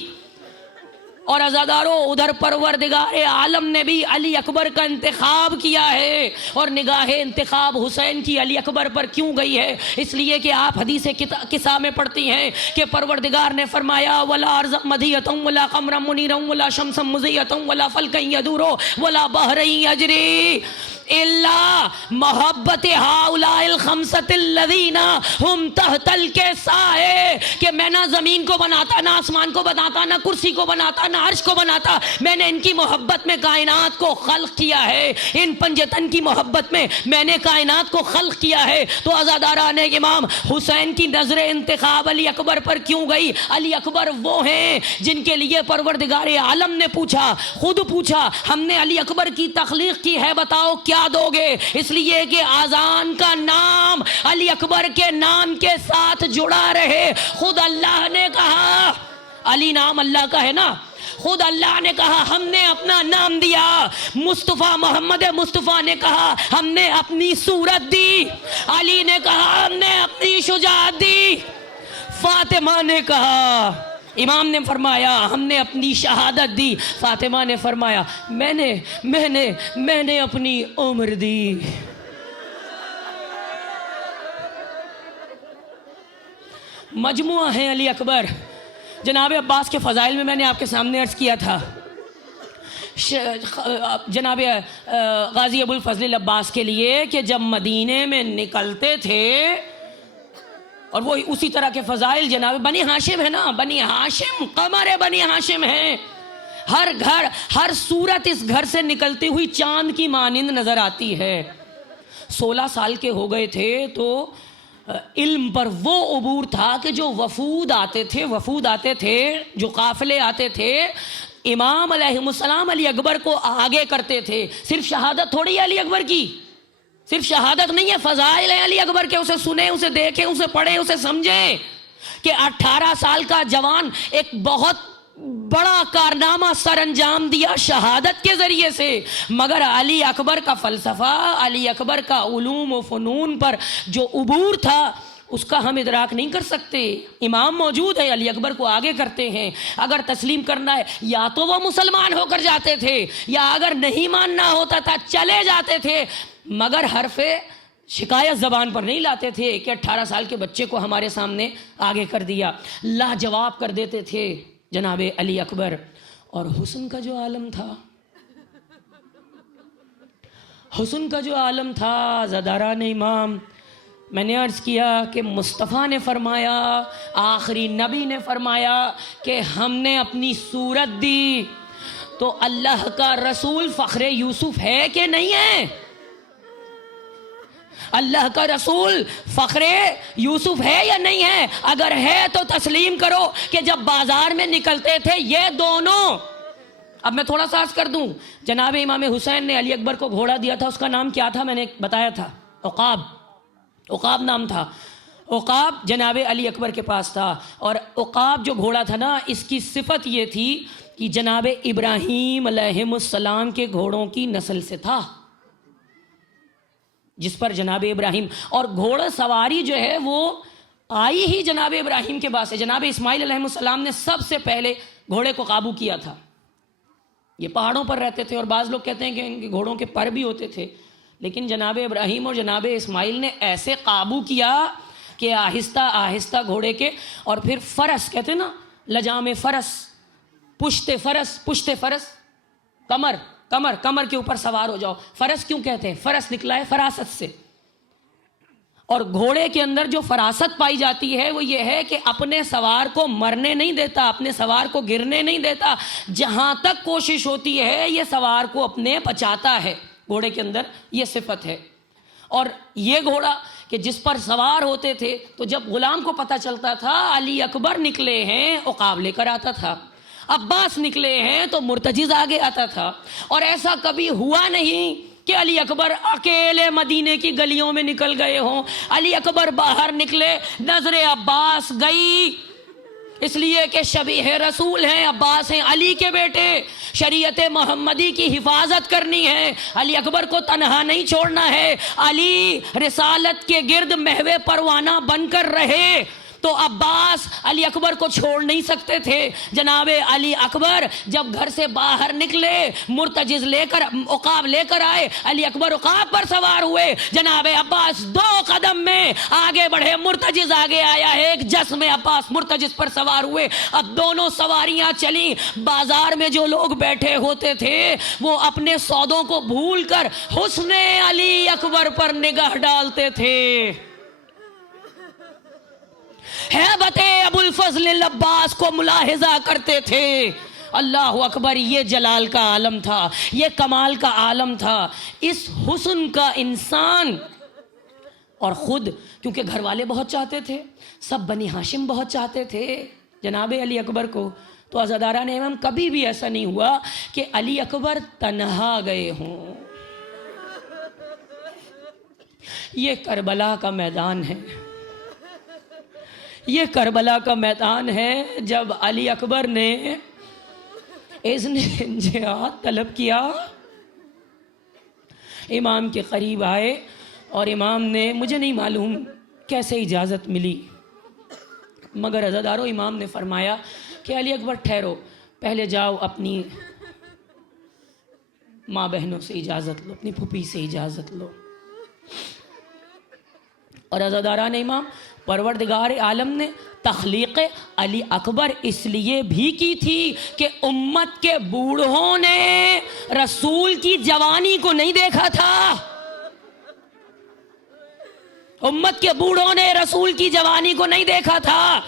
اور عزادارو ادھر پروردگار عالم نے بھی علی اکبر کا انتخاب کیا ہے، اور نگاہ انتخاب حسین کی علی اکبر پر کیوں گئی ہے؟ اس لیے کہ آپ حدیث قصہ میں پڑھتی ہیں کہ پروردگار نے فرمایا وَلَا أَرْضًا مَدِيَّةً وَلَا قَمْرًا مُنِيرًا وَلَا شَمْسًا مُضِيَّةً وَلَا فَلْكًا يَدُورُ وَلَا بَحْرًا يَجْرِي إِلَّا مَحَبَّتِ هَؤُلَاءِ الْخَمْسَةِ الَّذِينَ هُمْ تَحْتَ الْكِسَاءِ کہ میں نہ زمین کو بناتا، نہ آسمان کو بناتا، نہ کرسی کو بناتا، نہ عرش کو بناتا، میں نے ان کی محبت میں کائنات کو خلق کیا ہے، ان پنجتن کی محبت میں میں نے کائنات کو خلق کیا ہے۔ تو عزاداران امام حسین کی نظر انتخاب علی اکبر پر کیوں گئی؟ علی اکبر وہ ہیں جن کے لیے پروردگار عالم نے پوچھا، خود پوچھا، ہم نے علی اکبر کی تخلیق کی ہے، بتاؤ کیا دو گے؟ اس لیے کہ آذان کا نام علی اکبر کے نام کے ساتھ جڑا رہے۔ خود اللہ نے کہا، علی نام اللہ کا ہے نا، خود اللہ نے کہا ہم نے اپنا نام دیا، مصطفیٰ محمد مصطفیٰ نے کہا ہم نے اپنی صورت دی، علی نے کہا ہم نے اپنی شجاعت دی، فاطمہ نے کہا، امام نے فرمایا ہم نے اپنی شہادت دی، فاطمہ نے فرمایا میں نے اپنی عمر دی۔ مجموعہ ہے علی اکبر۔ جناب عباس کے فضائل میں میں نے آپ کے سامنے عرض کیا تھا، جناب غازی ابو الفضل عباس کے لیے کہ جب مدینے میں نکلتے تھے، اور وہ اسی طرح کے فضائل جناب بنی ہاشم ہے نا، بنی ہاشم قمر بنی ہاشم ہیں، ہر گھر ہر صورت اس گھر سے نکلتی ہوئی چاند کی مانند نظر آتی ہے۔ 16 سال کے ہو گئے تھے تو علم پر وہ عبور تھا کہ جو وفود آتے تھے، جو قافلے آتے تھے، امام علیہ السلام علی اکبر کو آگے کرتے تھے۔ صرف شہادت تھوڑی ہے علی اکبر کی، صرف شہادت نہیں ہے، فضائل ہیں علی اکبر کے، اسے سنیں، اسے دیکھیں، اسے پڑھیں، اسے سمجھیں کہ 18 سال کا جوان ایک بہت بڑا کارنامہ سر انجام دیا شہادت کے ذریعے سے، مگر علی اکبر کا فلسفہ، علی اکبر کا علوم و فنون پر جو عبور تھا اس کا ہم ادراک نہیں کر سکتے۔ امام موجود ہے، علی اکبر کو آگے کرتے ہیں، اگر تسلیم کرنا ہے یا تو وہ مسلمان ہو کر جاتے تھے، یا اگر نہیں ماننا ہوتا تھا چلے جاتے تھے، مگر حرف شکایت زبان پر نہیں لاتے تھے کہ 18 سال کے بچے کو ہمارے سامنے آگے کر دیا، لاجواب کر دیتے تھے جناب علی اکبر۔ اور حسن کا جو عالم تھا، حسن کا جو عالم تھا زداران امام، میں نے عرض کیا کہ مصطفیٰ نے فرمایا، آخری نبی نے فرمایا کہ ہم نے اپنی صورت دی، تو اللہ کا رسول فخر یوسف ہے کہ نہیں ہے؟ اللہ کا رسول فخر یوسف ہے یا نہیں ہے؟ اگر ہے تو تسلیم کرو کہ جب بازار میں نکلتے تھے یہ دونوں، اب میں تھوڑا سا عرض کر دوں، جناب امام حسین نے علی اکبر کو گھوڑا دیا تھا، اس کا نام کیا تھا؟ میں نے بتایا تھا، عقاب نام تھا۔ عقاب جناب علی اکبر کے پاس تھا، اور عقاب جو گھوڑا تھا نا، اس کی صفت یہ تھی کہ جناب ابراہیم علیہ السلام کے گھوڑوں کی نسل سے تھا، جس پر جناب ابراہیم، اور گھوڑا سواری جو ہے وہ آئی ہی جناب ابراہیم کے پاس ہے۔ جناب اسماعیل علیہ السلام نے سب سے پہلے گھوڑے کو قابو کیا تھا۔ یہ پہاڑوں پر رہتے تھے، اور بعض لوگ کہتے ہیں کہ ان کے گھوڑوں کے پر بھی ہوتے تھے، لیکن جناب ابراہیم اور جناب اسماعیل نے ایسے قابو کیا کہ آہستہ آہستہ گھوڑے کے، اور پھر فرس کہتے ہیں نا، لجام فرس، پشت فرس، کمر کے اوپر سوار ہو جاؤ۔ فرس کیوں کہتے ہیں؟ فرس نکلا ہے فراست سے، اور گھوڑے کے اندر جو فراست پائی جاتی ہے وہ یہ ہے کہ اپنے سوار کو مرنے نہیں دیتا، اپنے سوار کو گرنے نہیں دیتا، جہاں تک کوشش ہوتی ہے یہ سوار کو اپنے پچاتا ہے، گھوڑے کے اندر یہ صفت ہے۔ اور یہ گھوڑا کہ جس پر سوار ہوتے تھے، تو جب غلام کو پتہ چلتا تھا علی اکبر نکلے ہیں، عقاب لے کر آتا تھا، عباس نکلے ہیں تو مرتجز آگے آتا تھا، اور ایسا کبھی ہوا نہیں کہ علی اکبر اکیلے مدینے کی گلیوں میں نکل گئے ہوں۔ علی اکبر باہر نکلے، نظر عباس گئی، اس لیے کہ شبیہ رسول ہیں، عباس ہیں علی کے بیٹے، شریعت محمدی کی حفاظت کرنی ہے، علی اکبر کو تنہا نہیں چھوڑنا ہے، علی رسالت کے گرد محو پروانہ بن کر رہے، تو عباس علی اکبر کو چھوڑ نہیں سکتے تھے. جناب علی اکبر جب گھر سے باہر نکلے, مرتجز لے کر, عقاب لے کر آئے, علی اکبر عقاب پر سوار ہوئے, جناب عباس 2 قدم میں آگے بڑھے, مرتجز آگے آیا, ایک جسم عباس مرتجز پر سوار ہوئے. اب دونوں سواریاں چلیں. بازار میں جو لوگ بیٹھے ہوتے تھے وہ اپنے سودوں کو بھول کر حسن علی اکبر پر نگاہ ڈالتے تھے. ہیبت ابو الفضل العباس کو ملاحظہ کرتے تھے. اللہ اکبر, یہ جلال کا عالم تھا, یہ کمال کا عالم تھا. اس حسن کا انسان, اور خود کیونکہ گھر والے بہت چاہتے تھے, سب بنی ہاشم بہت چاہتے تھے جناب علی اکبر کو, تو عزاداران امام کبھی بھی ایسا نہیں ہوا کہ علی اکبر تنہا گئے ہوں. یہ کربلا کا میدان ہے, یہ کربلا کا میدان ہے. جب علی اکبر نے اذن جہاد طلب کیا, امام کے قریب آئے اور امام نے, مجھے نہیں معلوم کیسے اجازت ملی, مگر عزادارو امام نے فرمایا کہ علی اکبر ٹھہرو, پہلے جاؤ اپنی ماں بہنوں سے اجازت لو, اپنی پھوپھی سے اجازت لو. اور عزاداران امام, پروردگار عالم نے تخلیق علی اکبر اس لیے بھی کی تھی کہ امت کے بوڑھوں نے رسول کی جوانی کو نہیں دیکھا تھا. امت کے بوڑھوں نے رسول کی جوانی کو نہیں دیکھا تھا.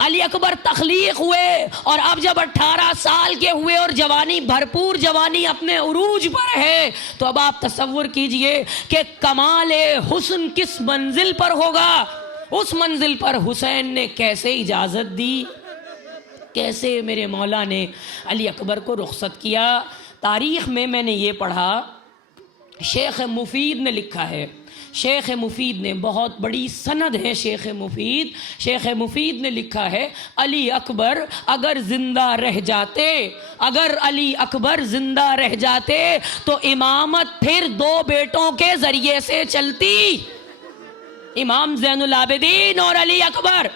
علی اکبر تخلیق ہوئے اور اب جب 18 سال کے ہوئے اور جوانی, بھرپور جوانی اپنے عروج پر ہے, تو اب آپ تصور کیجئے کہ کمال حسن کس منزل پر ہوگا. اس منزل پر حسین نے کیسے اجازت دی, کیسے میرے مولا نے علی اکبر کو رخصت کیا. تاریخ میں نے یہ پڑھا, شیخ مفید نے لکھا ہے, شیخ مفید نے, بہت بڑی سند ہے شیخ مفید, شیخ مفید نے لکھا ہے علی اکبر اگر زندہ رہ جاتے, اگر علی اکبر زندہ رہ جاتے تو امامت پھر 2 بیٹوں کے ذریعے سے چلتی. امام زین العابدین اور علی اکبر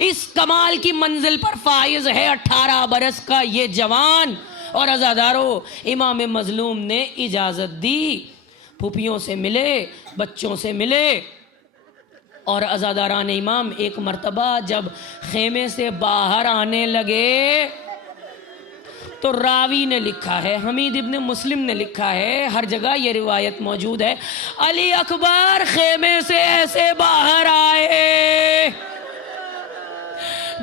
اس کمال کی منزل پر فائز ہے. 18 برس کا یہ جوان, اور عزادارو امام مظلوم نے اجازت دی, پھوپھیوں سے ملے, بچوں سے ملے. اور عزاداران امام ایک مرتبہ جب خیمے سے باہر آنے لگے تو راوی نے لکھا ہے, حمید ابن مسلم نے لکھا ہے, ہر جگہ یہ روایت موجود ہے, علی اکبر خیمے سے ایسے باہر آئے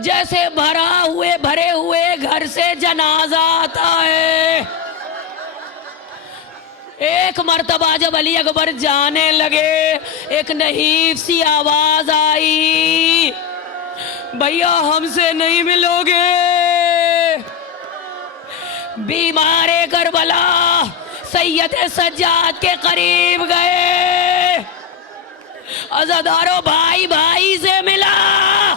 جیسے بھرے ہوئے گھر سے جنازہ آتا ہے. ایک مرتبہ جب علی اکبر جانے لگے, ایک نحیف سی آواز آئی, بھیا ہم سے نہیں ملو گے. بیمار کربلا سید سجاد کے قریب گئے, عزادارو بھائی بھائی سے ملا.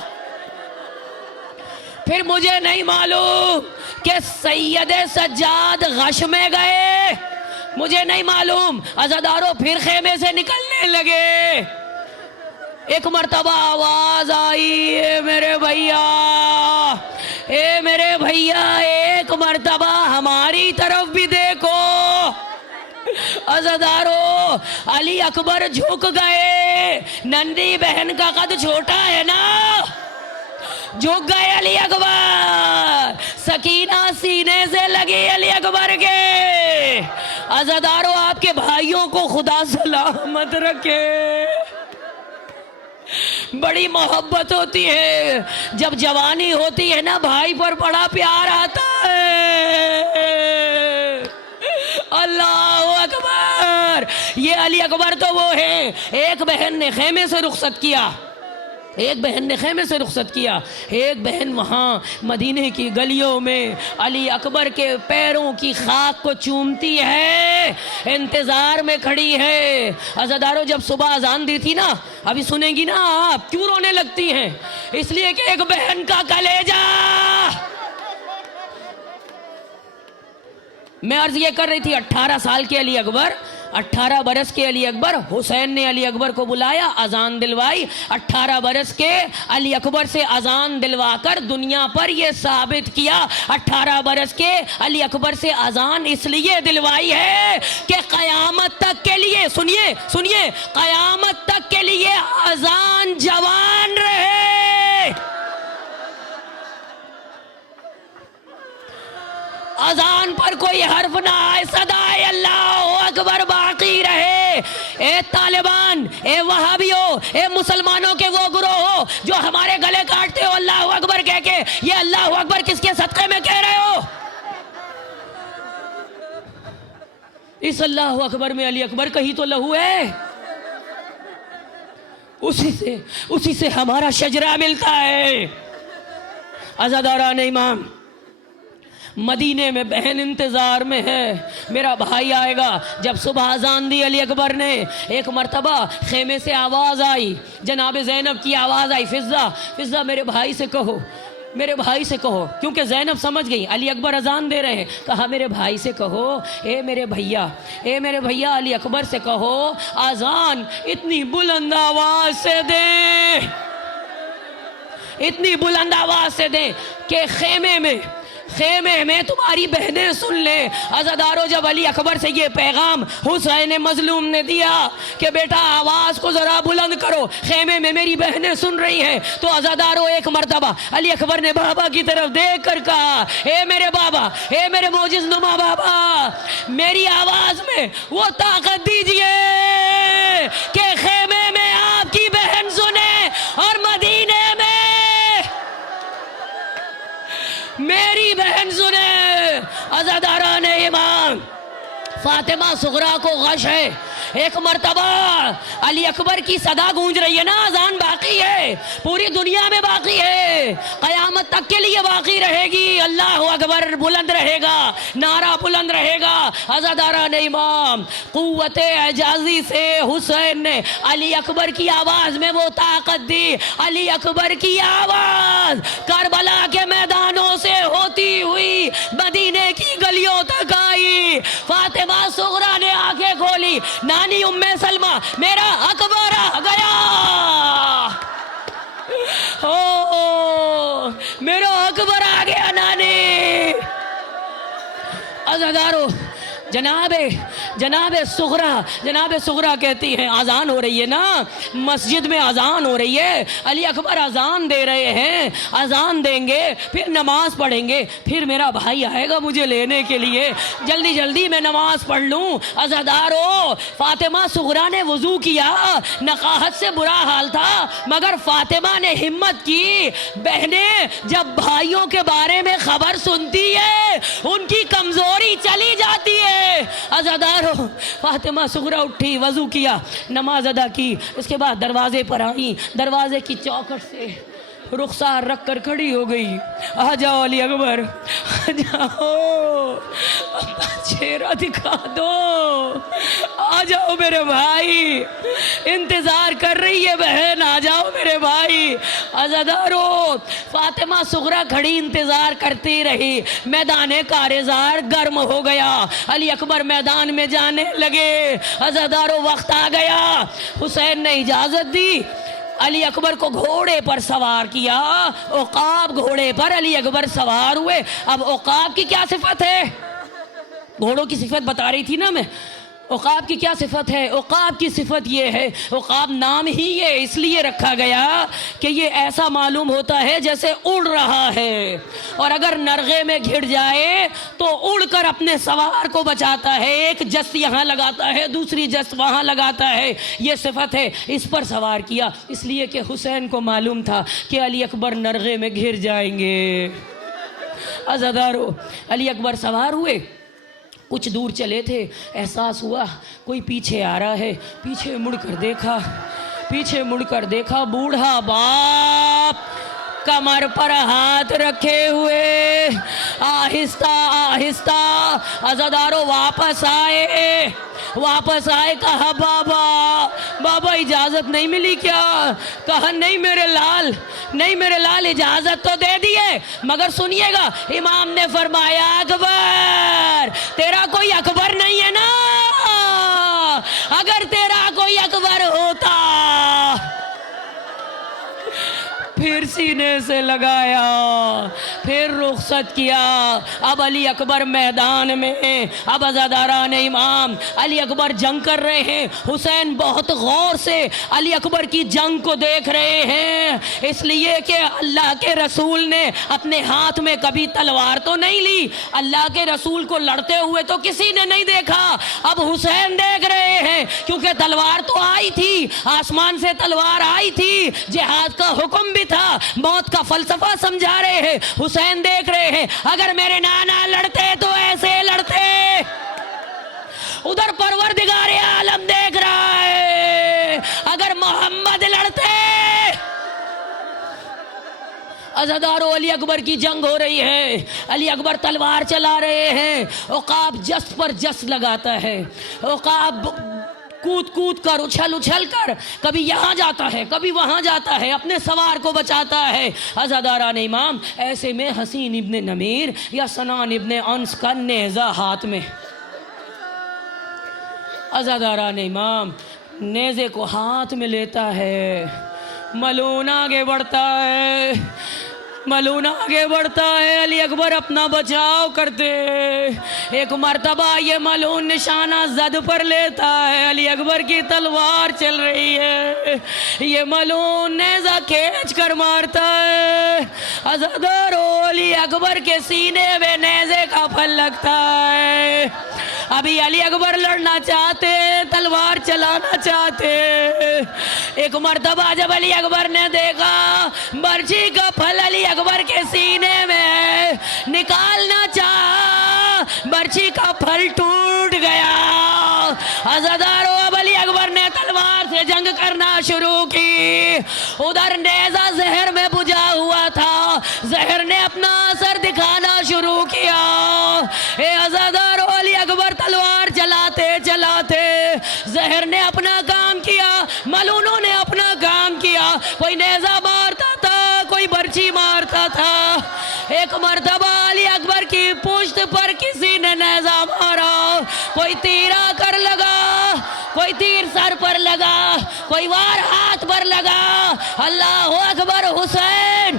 پھر مجھے نہیں معلوم کہ سید سجاد غش میں گئے, مجھے نہیں معلوم. عزادارو پھر خیمے سے نکلنے لگے. ایک مرتبہ آواز آئی, اے میرے بھیا, اے میرے بھیا, ایک مرتبہ ہماری طرف بھی دیکھو. عزادارو علی اکبر جھک گئے, ننھی بہن کا قد چھوٹا ہے نا, جھک گئے علی اکبر, سکینہ سینے سے لگی علی اکبر کے. عزادارو آپ کے بھائیوں کو خدا سلامت رکھے. بڑی محبت ہوتی ہے, جب جوانی ہوتی ہے نا بھائی پر بڑا پیار آتا ہے. اللہ اکبر. یہ علی اکبر تو وہ ہیں, ایک بہن نے خیمے سے رخصت کیا, ایک بہن نے خیمے سے رخصت کیا, ایک بہن وہاں مدینے کی گلیوں میں علی اکبر کے پیروں کی خاک کو چومتی ہے, انتظار میں کھڑی ہے. عزادارو جب صبح اذان دی تھی نا, ابھی سنیں گی نا آپ, کیوں رونے لگتی ہیں؟ اس لیے کہ ایک بہن کا کلیجہ. میں عرض یہ کر رہی تھی, 18 سال کے علی اکبر 18 برس کے علی اکبر، حسین نے علی اکبر کو بلایا، اذان دلوائی۔ 18 برس کے علی اکبر سے اذان دلوا کر دنیا پر یہ ثابت کیا، 18 برس کے علی اکبر سے اذان اس لیے دلوائی ہے کہ قیامت تک کے لیے، سنیے، قیامت تک کے لیے اذان جوان رہے، اذان پر کوئی حرف نہ آئے، صدائے اللہ اکبر باقی رہے۔ اے طالبان، اے وہابیوں، اے مسلمانوں کے وہ گروہ ہو جو ہمارے گلے کاٹتے ہو اللہ اکبر کہہ کے، یہ اللہ اکبر کس کے صدقے میں کہہ رہے ہو؟ اس اللہ اکبر میں علی اکبر کہیں تو لہو ہے، اسی سے ہمارا شجرہ ملتا ہے۔ عزاداران امام، مدینے میں بہن انتظار میں ہے، میرا بھائی آئے گا۔ جب صبح اذان دی علی اکبر نے، ایک مرتبہ خیمے سے آواز آئی، جناب زینب کی آواز آئی، فضہ میرے بھائی سے کہو، کیونکہ زینب سمجھ گئی علی اکبر اذان دے رہے ہیں، کہا میرے بھائی سے کہو، اے میرے بھیا علی اکبر سے کہو اذان اتنی بلند آواز سے دیں کہ خیمے میں تمہاری بہنیں سن لیں۔ عزادارو، جب علی اکبر سے یہ پیغام حسین مظلوم نے دیا کہ بیٹا آواز کو ذرا بلند کرو، خیمے میں میری بہنیں سن رہی ہیں، تو عزادارو ایک مرتبہ علی اکبر نے بابا کی طرف دیکھ کر کہا، اے میرے بابا، اے میرے معجز نما بابا، میری آواز میں وہ طاقت دیجئے کہ خیمے میں آپ کی بہن سنے اور مدینے میں میری بہن سنے۔ عزاداران امام، فاطمہ صغریٰ کو غش ہے، ایک مرتبہ علی اکبر کی صدا گونج رہی ہے نا، اذان باقی ہے، پوری دنیا میں باقی ہے، قیامت تک کے لیے باقی رہے گی، اللہ اکبر بلند رہے گا، نعرہ بلند رہے گا۔ عزاداران امام، قوت اعجازی سے حسین نے علی اکبر کی آواز میں وہ طاقت دی، علی اکبر کی آواز کربلا کے میدانوں سے ہوتی ہوئی مدینے کی گلیوں تک آئی۔ فاطمہ صغریٰ نے آنکھیں کھولی، نانی ام سلمہ، میرا اکبر آ گیا، میرا اکبر آ گیا نانی۔ عزادارو، جناب صغریٰ کہتی ہیں اذان ہو رہی ہے نا، مسجد میں اذان ہو رہی ہے، علی اکبر اذان دے رہے ہیں، اذان دیں گے پھر نماز پڑھیں گے، پھر میرا بھائی آئے گا مجھے لینے کے لیے، جلدی میں نماز پڑھ لوں۔ عزادارو، فاطمہ صغریٰ نے وضو کیا، نقاہت سے برا حال تھا، مگر فاطمہ نے ہمت کی۔ بہنیں جب بھائیوں کے بارے میں خبر سنتی ہے ان کی کمزوری چلی جاتی ہے۔ عزادارو، فاطمہ صغریٰ اٹھی، وضو کیا، نماز ادا کی، اس کے بعد دروازے پر آئیں، دروازے کی چوکھٹ سے رخسار رکھ کر کھڑی ہو گئی، آ جاؤ علی اکبر، آ جاؤ، اپنا چہرہ دکھا دو، آ جاؤ میرے بھائی، انتظار کر رہی ہے بہن، آ جاؤ میرے بھائی۔ عزادارو، فاطمہ صغریٰ کھڑی انتظار کرتی رہی، میدان کارزار گرم ہو گیا، علی اکبر میدان میں جانے لگے۔ عزادارو، وقت آ گیا، حسین نے اجازت دی، علی اکبر کو گھوڑے پر سوار کیا، عقاب گھوڑے پر علی اکبر سوار ہوئے۔ اب عقاب کی کیا صفت ہے؟ گھوڑوں کی صفت بتا رہی تھی نا میں، عقاب کی کیا صفت ہے؟ عقاب کی صفت یہ ہے، عقاب نام ہی یہ اس لیے رکھا گیا کہ یہ ایسا معلوم ہوتا ہے جیسے اڑ رہا ہے، اور اگر نرغے میں گھڑ جائے تو اڑ کر اپنے سوار کو بچاتا ہے، ایک جست یہاں لگاتا ہے، دوسری جست وہاں لگاتا ہے، یہ صفت ہے۔ اس پر سوار کیا اس لیے کہ حسین کو معلوم تھا کہ علی اکبر نرغے میں گھر جائیں گے۔ عزادارو، علی اکبر سوار ہوئے، کچھ دور چلے تھے، احساس ہوا کوئی پیچھے آ رہا ہے، پیچھے مڑ کر دیکھا بوڑھا باپ کمر پر ہاتھ رکھے ہوئے آہستہ عزادارو واپس آئے، کہا بابا اجازت نہیں ملی کیا؟ کہا نہیں میرے لال اجازت تو دے دیے، مگر سنیے گا، امام نے فرمایا اکبر، تیرا کوئی اکبر نہیں ہے نا، اگر تیرا کوئی اکبر ہوتا پھر سینے سے لگایا، پھر رخصت کیا۔ اب علی اکبر میدان میں، اب عزاداران امام علی اکبر جنگ کر رہے ہیں۔ حسین بہت غور سے علی اکبر کی جنگ کو دیکھ رہے ہیں، اس لیے کہ اللہ کے رسول نے اپنے ہاتھ میں کبھی تلوار تو نہیں لی، اللہ کے رسول کو لڑتے ہوئے تو کسی نے نہیں دیکھا۔ اب حسین دیکھ رہے ہیں کیونکہ تلوار تو آئی تھی، آسمان سے تلوار آئی تھی، جہاد کا حکم بھی تھا، موت کا فلسفہ سمجھا رہے ہیں۔ حسین دیکھ رہے ہیں اگر میرے نانا لڑتے تو ایسے لڑتے، ادھر پروردگار عالم دیکھ رہا ہے اگر محمد لڑتے۔ عزادارو علی اکبر کی جنگ ہو رہی ہے، علی اکبر تلوار چلا رہے ہیں، عقاب جس پر جس لگاتا ہے، عقاب کود کود کر اچھل اچھل کر کبھی یہاں جاتا ہے کبھی وہاں جاتا ہے، اپنے سوار کو بچاتا ہے۔ عزاداران امام ایسے میں حسین ابن نمیر یا سنان ابن انس کا نیزہ ہاتھ میں، عزاداران امام نیزے کو ہاتھ میں لیتا ہے، ملعون آگے بڑھتا ہے، ملعون آگے بڑھتا ہے، علی اکبر اپنا بچاؤ کرتے۔ ایک مرتبہ یہ ملعون نشانہ زد پر لیتا ہے، علی اکبر کی تلوار چل رہی ہے، یہ ملعون نیزہ کھینچ کر مارتا ہے، عزادارو علی اکبر کے سینے میں نیزے کا پھل لگتا ہے۔ ابھی علی اکبر لڑنا چاہتے، تلوار چلانا چاہتے، ایک مرتبہ جب علی اکبر نے دیکھا برچھی کا پھل علی اکبر کے سینے میں نکالنا چاہا، برچھی کا پھل ٹوٹ گیا۔ عزادارو اب علی اکبر نے تلوار سے جنگ کرنا شروع کی، ادھر نیزہ زہر میں بجھا ہوا تھا، زہر نے اپنا اثر دکھانا شروع کیا۔ اے عزادارو علی اکبر تلوار چلاتے چلاتے زہر نے اپنا کام کیا، ملعونوں نے اپنا کام کیا، کوئی نیزہ مارتا تھا کوئی برچھی مارتا تھا۔ ایک مرتبہ علی اکبر کی پشت پر کسی نے نیزہ مارا، کوئی تیر آ کر لگا، کوئی تیر سر پر لگا، کوئی وار ہاتھ پر لگا۔ اللہ اکبر حسین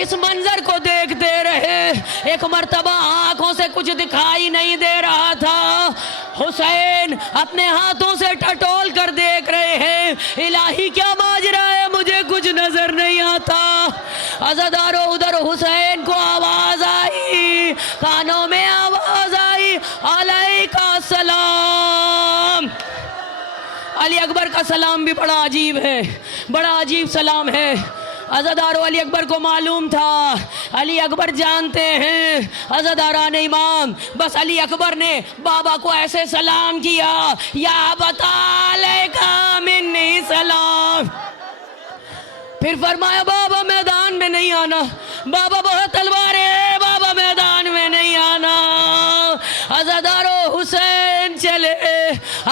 اس منظر کو دیکھتے رہے، ایک مرتبہ آنکھوں سے کچھ دکھائی نہیں دے رہا تھا، حسین اپنے ہاتھوں سے ٹٹول کر دیکھ رہے ہیں، الہی کیا ماجرا ہے مجھے کچھ نظر نہیں آتا۔ عزادارو ادھر حسین کو آواز آئی، کانوں میں آواز آئی، علیکہ السلام۔ علی اکبر کا سلام بھی بڑا عجیب ہے، بڑا عجیب سلام ہے۔ عزادارو علی اکبر کو معلوم تھا، علی اکبر جانتے ہیں، عزاداران امام بس علی اکبر نے بابا کو ایسے سلام کیا، یا ابتا علیکہ منی سلام، پھر فرمایا بابا میدان میں نہیں آنا، بابا بہت تلواریں، بابا میدان میں نہیں آنا۔ عزادارو حسین چلے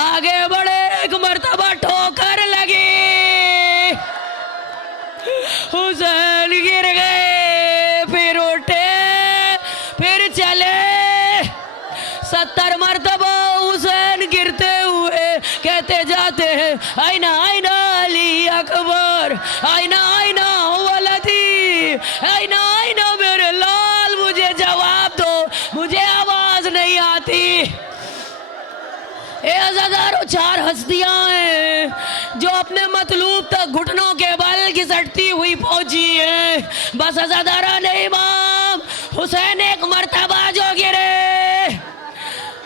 آگے بڑھے، ایک مرتبہ ٹھوکر لگی، حسین گر گئے، پھر اٹھے، پھر چلے، 70 مرتبہ حسین گرتے ہوئے کہتے جاتے ہیں، آئینہ آئینہ علی اکبر، آئینہ آئینہ ولدی، آئینہ آئینہ میرے لال، مجھے جواب دو، مجھے آواز نہیں آتی۔ اے عزادارو 4 ہستیاں ہیں جو اپنے مطلوب تک گھٹنوں کے بل گھسٹتی ہوئی پہنچی ہیں، بس عزاداران امام حسین ایک مرتبہ جو گرے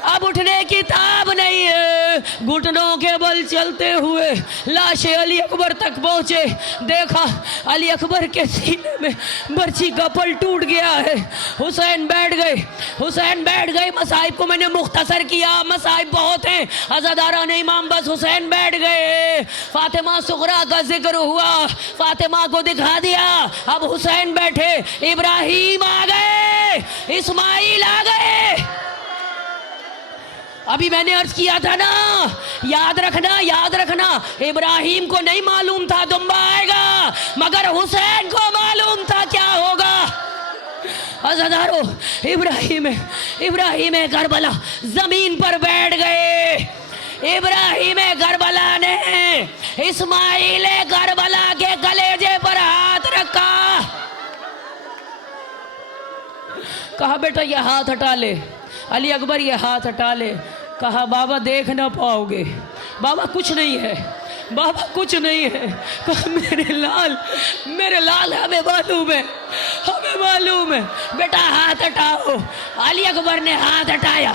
اب اٹھنے کی تاب نہیں ہے، گھٹنوں کے بل چلتے ہوئے لاش علی اکبر تک پہنچے، دیکھا علی اکبر کے سینے میں برچھی کا پل ٹوٹ گیا ہے، حسین بیٹھ گئے، حسین بیٹھ گئے۔ مصائب کو میں نے مختصر کیا، مصائب بہت ہیں، عزاداران امام بس حسین بیٹھ گئے۔ فاطمہ صغریٰ کا ذکر ہوا، فاطمہ کو دکھا دیا، اب حسین بیٹھے، ابراہیم آ گئے، اسماعیل آ گئے۔ ابھی میں نے عرض کیا تھا نا، یاد رکھنا، ابراہیم کو نہیں معلوم تھا دمبا آئے گا، مگر حسین کو معلوم تھا کیا ہوگا۔ عزادارو ابراہیم کربلا زمین پر بیٹھ گئے، ابراہیم کربلا نے اسماعیل کربلا کے کلیجے پر ہاتھ رکھا، کہا بیٹا یہ ہاتھ ہٹا لے، علی اکبر یہ ہاتھ ہٹا لے، کہا بابا دیکھ نہ پاؤ گے، بابا کچھ نہیں ہے، بابا کچھ نہیں ہے، کہا میرے لال ہمیں معلوم ہے، ہمیں معلوم ہے، بیٹا ہاتھ ہٹاؤ۔ علی اکبر نے ہاتھ ہٹایا،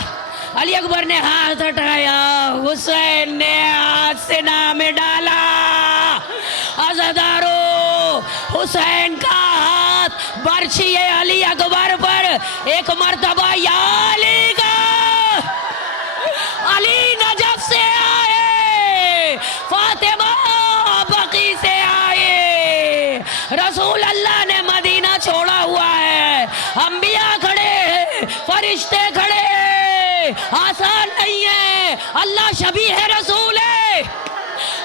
علی اکبر نے ہاتھ ہٹایا، حسین نے ہاتھ سینہ میں ڈالا، عزادارو حسین کا ہاتھ برچھی علی اکبر پر ایک مرتبہ یا علی کا، علی نجف سے آئے، فاطمہ بقی سے آئے، رسول اللہ نے مدینہ چھوڑا ہوا ہے، انبیاء کھڑے ہیں، فرشتے کھڑے ہیں، آسان نہیں ہے، اللہ شبیہ رسول ہے،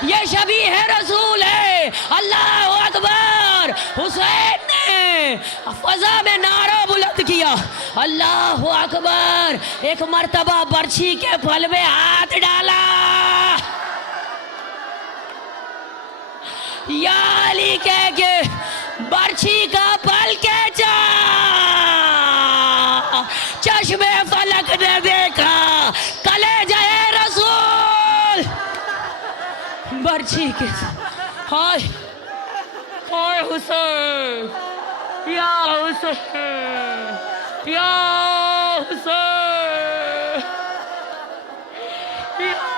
یہ شبیہ رسول ہے، اللہ اکبر۔ حسین نے فضا میں نعرہ بلند کیا، اللہ اکبر، ایک مرتبہ برچھی کے پھل میں ہاتھ ڈالا، یا علی کہہ کے برچھی کا پھل کھینچا، چشم فلک نے دیکھا کلیجہ رسول برچھی کے ساتھ، ہائے ہائے حسین، یا حسین، یا حسین، یا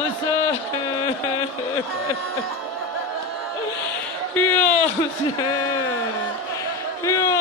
حسین، یا حسین، یا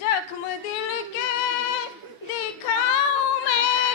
زخم دل کے دکھاؤں میں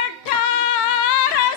18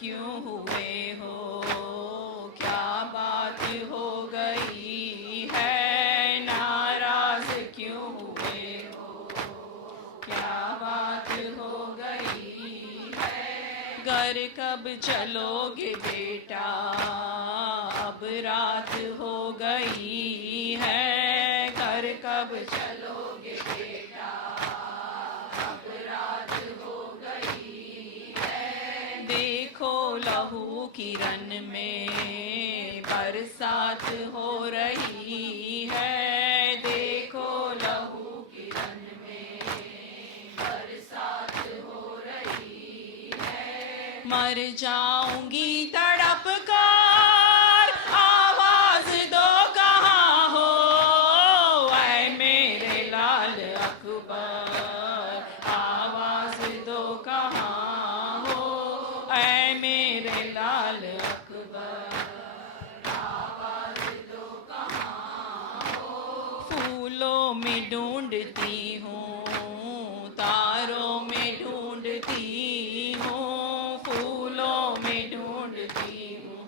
کیوں ہوئے ہو؟ کیا بات ہو گئی ہے؟ ناراض کیوں ہوئے ہو؟ کیا بات ہو گئی ہے؟ گھر کب چلو گے بیٹا؟ اب رات ہو گئی ہے۔ گھر کب چلو گے بیٹا؟ اب رات ہو گئی ہے۔ دیکھو لہو کی رن میں برسات ہو رہی ہے۔ دیکھو لہو کی رن میں برسات ہو رہی ہے۔ مر جاؤں گی تڑپ کر، آواز دو کہاں ہو؟ اے میرے لال اکبر، آواز دو کہاں ہو؟ اے میرے لال اکبر، آواز دو کہاں ہو؟ پھولوں میں ڈھونڈتی ہوں، تاروں میں ڈھونڈتی ہوں، پھولوں میں ڈھونڈتی ہوں،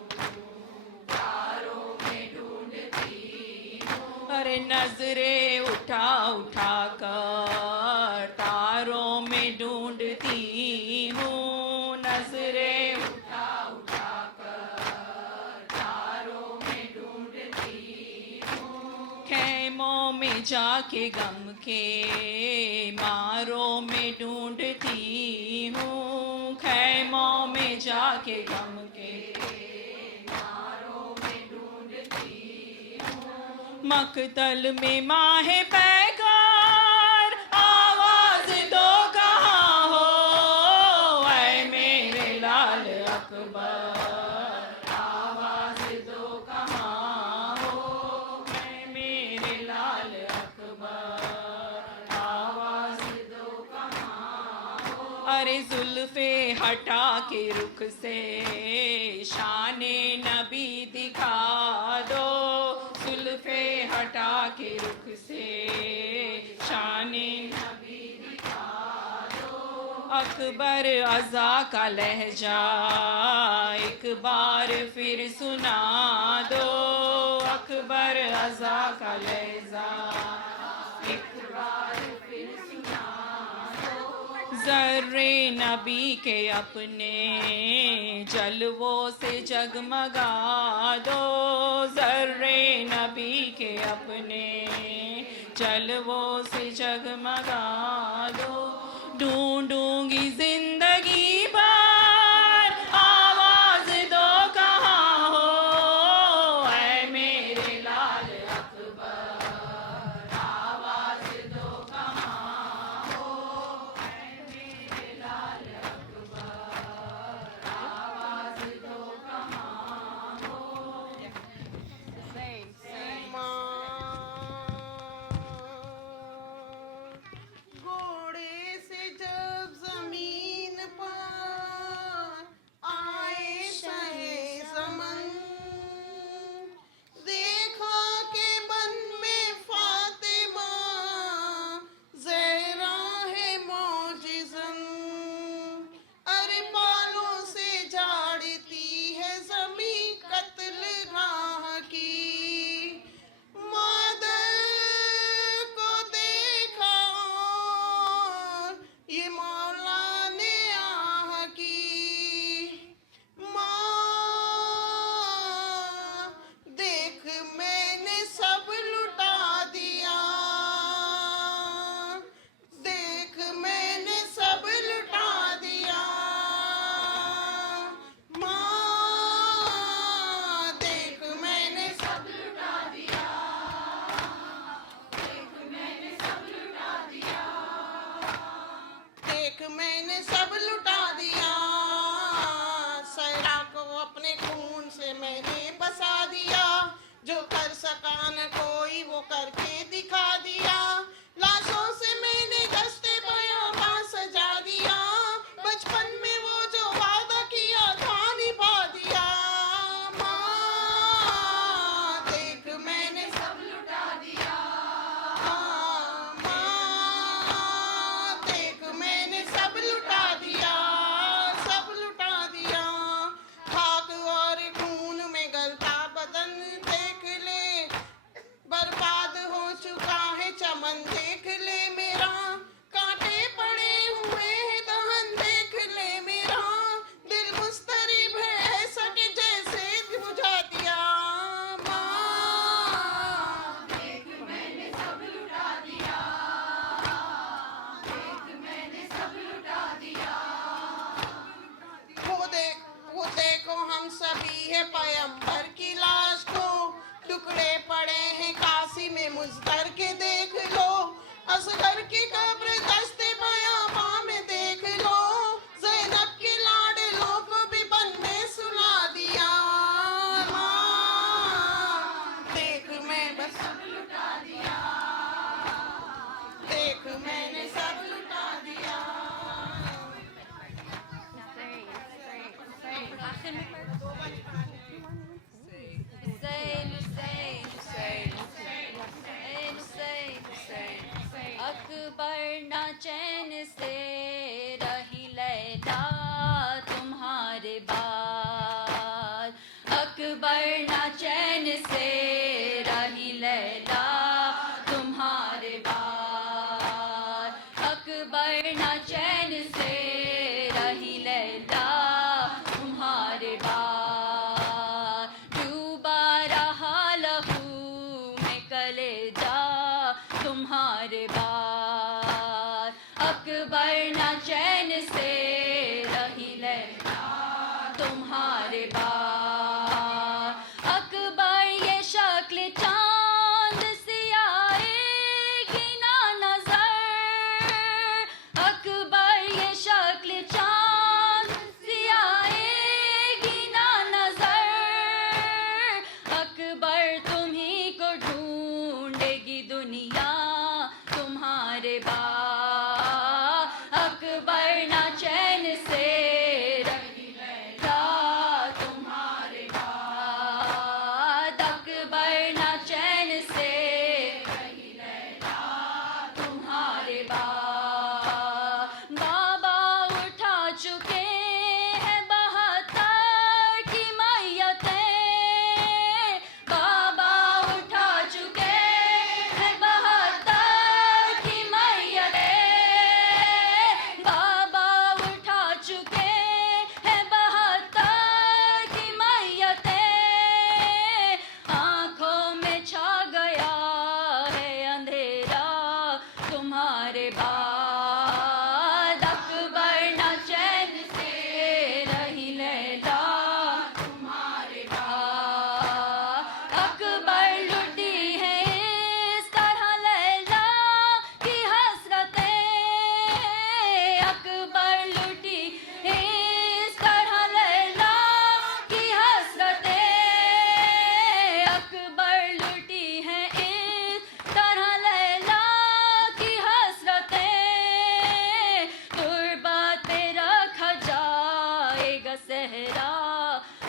تاروں میں ڈھونڈتی ہوں۔ ارے نظریں اٹھا اٹھا کر تاروں میں ڈھونڈتی ہوں، نظریں اٹھا اٹھا کر تاروں میں ڈھونڈتی ہوں۔ خیموں میں جا کے غم کے ماروں میں ڈھونڈتی ہوں، خیموں میں جا کے غم کے ماروں میں ڈھونڈتی ہوں۔ مقتل میں ماہ پیکر، آواز دو کہاں ہو؟ اے میرے لال اکبر، آواز دو کہاں ہو؟ اے میرے لال اکبر، آواز دو کہاں ہو؟ ارے زلفیں ہٹا کے رخ سے شان نبی دکھا دو، زلفیں ہٹا کے رخ سے شان نبی دکھا دو۔ اکبر عزا کا لہجہ ایک بار پھر سنا دو، اکبر عزا کا لہجہ ایک بار پھر سنا دو۔ ذرے نبی کے اپنے جلووں سے جگمگا دو، ذرے نبی کے اپنے جلووں سے جگمگا دو۔ ڈھونڈوں گی زندگی بھر، آواز دو کہاں ہو؟ اے میرے لال اکبر، آواز دو کہاں ہو؟ اے میرے لال اکبر، آواز دو کہاں ہو؟ گھوڑے سے جب زمین پر آئے شاہ زمن، دیکھا کہ بن میں فاطمہ زہرا ہے معجزن، ارے بالوں سے جھاڑتی ہے زمین قتل گاہ کی، مادر کو دیکھا اور یہ مولا نے آہ کی، ماں دیکھ میں نے سب لٹا دیا، دیکھ میں نے سب لٹا دیا، ماں دیکھ میں نے سب لٹا دیا، دیکھ میں نے سب لٹا دیا، دیکھ میں نے سب لٹا دیا، صحرا کو اپنے خون سے میں نے بسا دیا، جو کر سکا نہ کوئی وہ کر کے دکھا دیا، لاشوں سے میں نے دستے بیاباں سجا دیا، بچپن میں وہ جو وعدہ کیا تھا نبھا دیا، ماں دیکھ میں نے سب لٹا دیا، ماں دیکھ میں نے سب لٹا دیا، سب لٹا دیا، اکبر نہ چین سے رہی لیلا تمہارے بعد، اکبر نہ چین سے رہی لیلا تمہارے بعد، اکبر نہ چین سے رہی لیلا تمہارے بعد، ڈوبا رہا لہو میں کلیجا تمہارے بعد، اکبر نہ چین سے رہی لیلا تمہارے بعد، اکبر یہ شکل چاند سی آئے گی نہ نظر، اکبر یہ شکل چاند سی آئے گی نہ نظر، اکبر تمہیں کو ڈھونڈے گی دنیا تمہارے بعد، اکبر نہ چین سے رہی لیلا تمہارے بعد، اکبر نہ چین سے رہی لیلا تمہارے بعد، بابا اٹھا چکے ہیں 72 کی میتیں، بابا اٹھا چکے ہیں 72 کی میتیں، بابا اٹھا چکے ہیں 72 کی میتیں، آنکھوں میں چھا گیا ہے اندھیرا تمہارے بعد، اکبر نہ چین سے رہی لیلا تمہارے بعد، اکبر لٹی ہے اس طرح لیلا کی حسرتیں، اکبر لٹی اس طرح لیلا کی حسرتیں، اکبر لٹی ہے اس طرح لیلا کی حسرتیں، تربت پہ رکھا جائے گا صحرا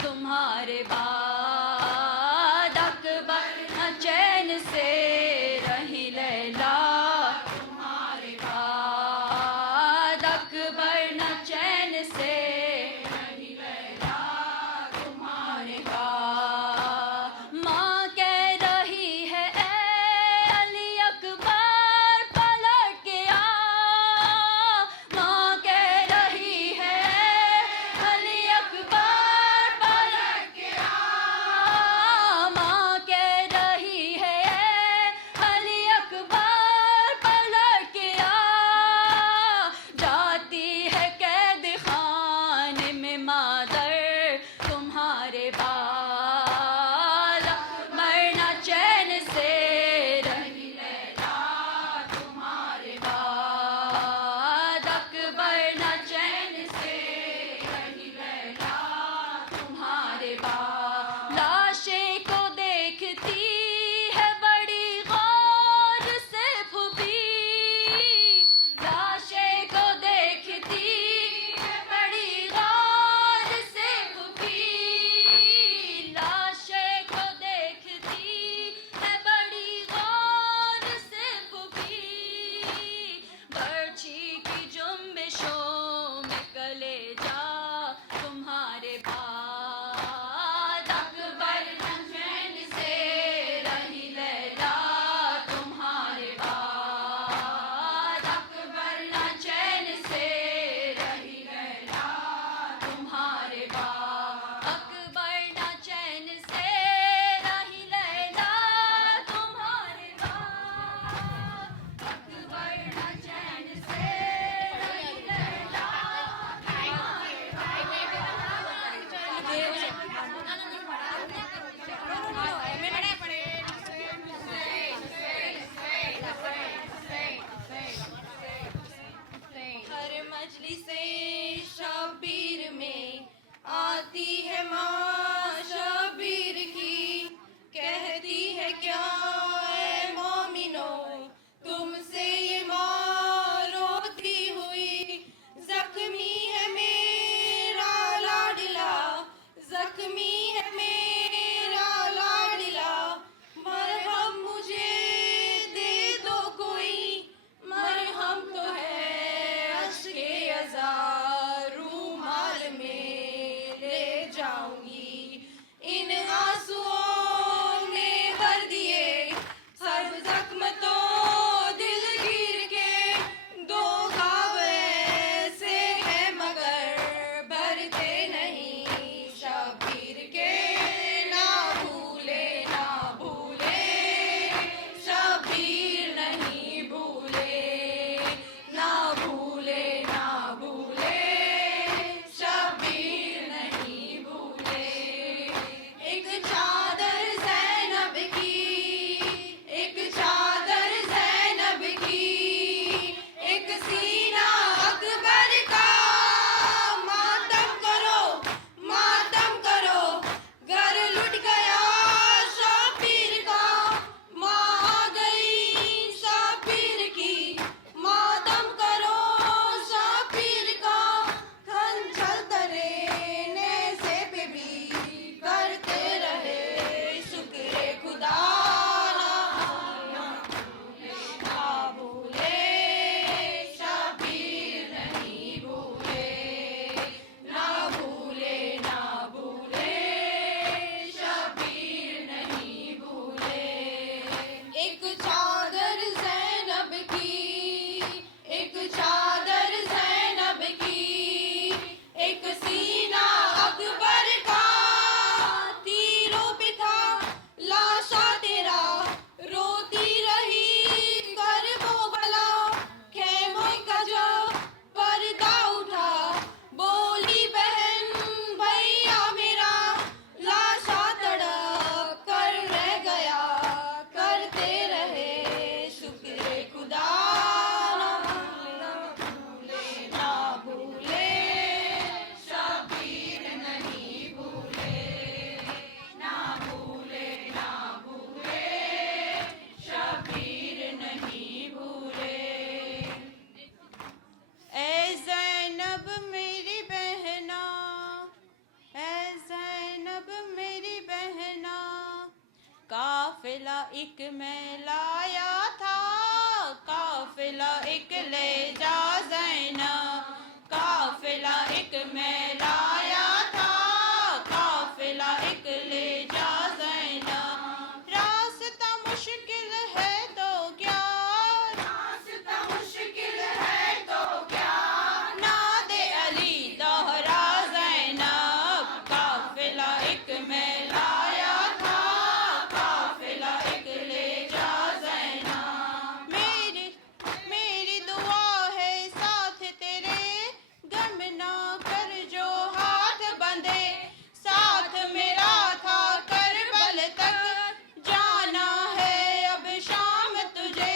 تمہارے بعد، اکبر نہ چین سے رہی لیلا تمہارے بعد، اکبر نہ چین سے رہی لیلا تمہارے بعد، ماں کہہ رہی ہے اے علی اکبر پلٹ کے آ، ماں کہہ رہی ہے اے علی اکبر پلٹ کے آ، ماں کہہ رہی ہے اے علی اکبر پلٹ کے آ، جاتی ہے قید خانے میں مادر تمہارے بعد، اکبر نہ چین سے رہی لیلا تمہارے بعد، اکبر نہ چین سے رہی لیلا تمہارے بعد، لاشیں کو دیکھتی ہے بڑی غور سے پھوپھی، لاشیں کو دیکھتی ہے بڑی غور سے پھوپھی، لاشیں کو دیکھتی ہے بڑی غور سے پھوپھی، برچھی کی جنبشوں میں کلیجا تمہارے بعد، اکبر نہ چین سے رہی لیلا تمہارے بعد، اکبر نہ چین سے رہی لیلا تمہارے بعد، اکبر نہ چین سے رہی لیلا تمہارے بعد، اکبر نہ چین سے رہی لیلا ہر مجلس شبیر میں آتی ہے ماں شبیر کی، کہتی ہے کیا اے مومنو تم سے یہ ماں روتی ہوئی، زخمی ہے میرا لاڈلا، زخمی ہے میرا لاڈلا، مرہم مجھے دے دو کوئی، مرہم ایک میں لایا تھا قافلہ ایک لے جا زینب قافلہ ایک میں لایا تھا قافلہ ایک لے جا زینب راستہ مشکل ہے تو کیا راستہ مشکل ہے تو کیا ناد علی دوہرا زینب قافلہ ایک میں لایا تھا قافلہ ایک لے جا زینب میری دعا ہے ساتھ تیرے غم نہ کر جو ہاتھ بندھے ساتھ میرا تھا کربل تک جانا ہے اب شام تجھے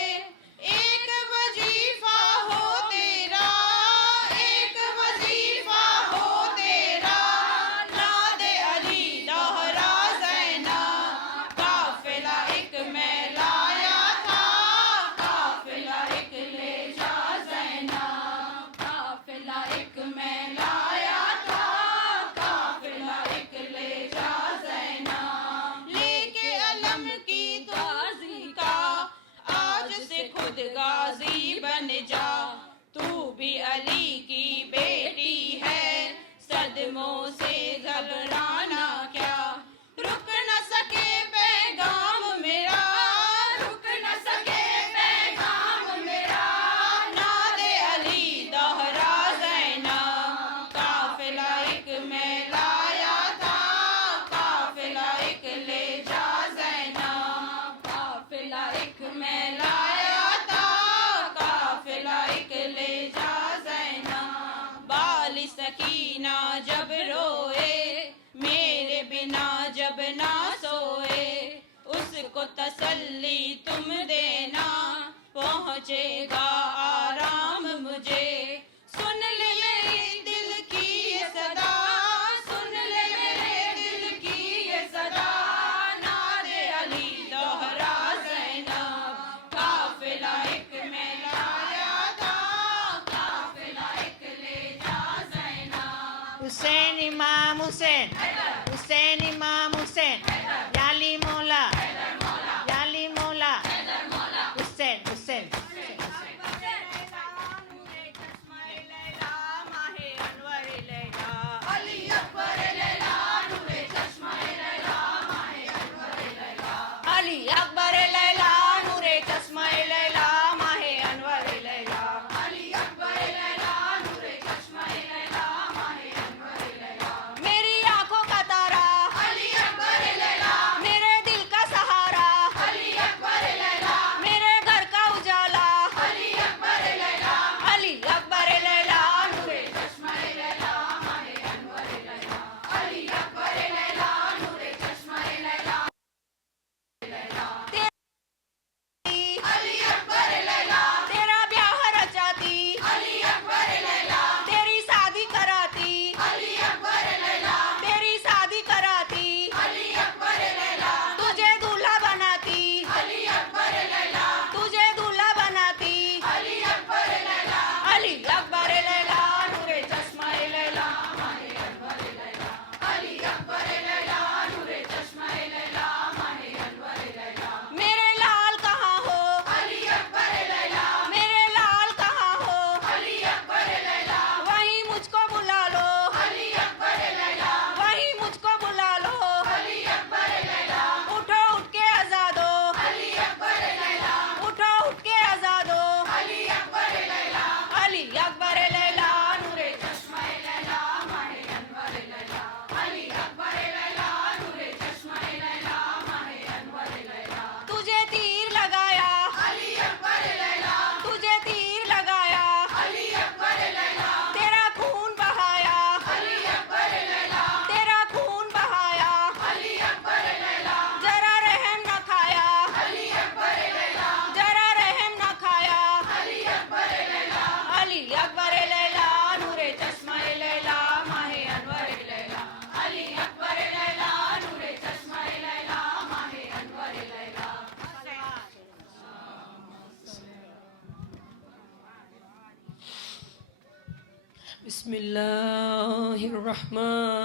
ایک وظیفہ ہو تیرا ایک وظیفہ ہو تیرا ناد علی دوہرا زینب قافلہ ایک میں لایا تھا قافلہ ایک لے جا زینب قافلہ ایک میں لایا تھا قافلہ ایک لے جا زینب لے کے علم کی غازی کا آج سے خود غازی بن جا تو بھی علی کی بیٹی ہے صدموں سے گھبرانا کیا رک نہ سکے پیغام میرا رک نہ سکے پیغام میرا ناد علی دوہرا زینب قافلہ ایک میں لایا تھا قافلہ ایک لے جا زینب قافلہ ایک میں لایا تھا قافلہ ایک لے جا زینب بال سکینہ جب روئے میرے بنا جب نہ سوئے اس کو تسلی تم دینا پہنچے گا آرام مجھے سن لے میرے دل کی یہ صدا سن لے میرے دل کی یہ صدا ناد علی دوہرا زینب قافلہ ایک میں لایا تھا قافلہ ایک لے جا زینب حسین امام حسین حسین امام حسین یا علی مولا یا علی مولا حسین حسین علی اکبر لیلا نور چشمہ لیلا ماہ انور لیلا علی اکبر لیلا نور چشمہ لیلا ماہ انور لیلا میری آنکھوں کا تارا علی اکبر لیلا میرے دل کا سہارا علی اکبر لیلا میرے گھر کا اجالا علی اکبر لیلا علی اکبر لیلا نور چشمہ لیلا ماہ انور لیلا علی اکبر لیلا نور چشمہ لیلا علی اکبر لیلا تیرا بیاہ رچاتی علی اکبر لیلا تیری شادی کراتی علی اکبر لیلا تیری شادی کراتی علی اکبر لیلا تجھے دولہا بناتی علی اکبر لیلا تجھے دولہا بناتی علی اکبر لیلا علی اکبر لیلا نور چشمہ لیلا ماہ انور لیلا علی اکبر لیلا نور چشمہ لیلا ماہ انور لیلا میرے لال کہاں ہو علی اکبر لیلا میرے لال کہاں ہو علی اکبر لیلا وہیں مجھ کو بلا لو علی اکبر لیلا وہیں مجھ کو بلا لو علی اکبر لیلا اٹھو اٹھ کے آزاد ہو علی اکبر لیلا اٹھو اٹھ کے آزاد ہو علی اکبر لیلا علی اکبر لیلا نور چشمہ لیلا ماہ انور لیلا علی اکبر لیلا نور چشمہ لیلا ماہ انور لیلا تجھے تیر لگایا علی اکبر لیلا تجھے تیر لگایا علی اکبر لیلا تیرا خون بہایا علی اکبر لیلا تیرا خون بہایا علی اکبر لیلا ذرا رحم نہ کھایا علی اکبر لیلا ذرا رحم نہ کھایا علی اکبر لیلا علی اکبر لیلا نور چشمہ لیلا ماہ انور لیلا علی اکبر لیلا نور چشمہ لیلا ماہ انور لیلا بسم اللہ الرحمن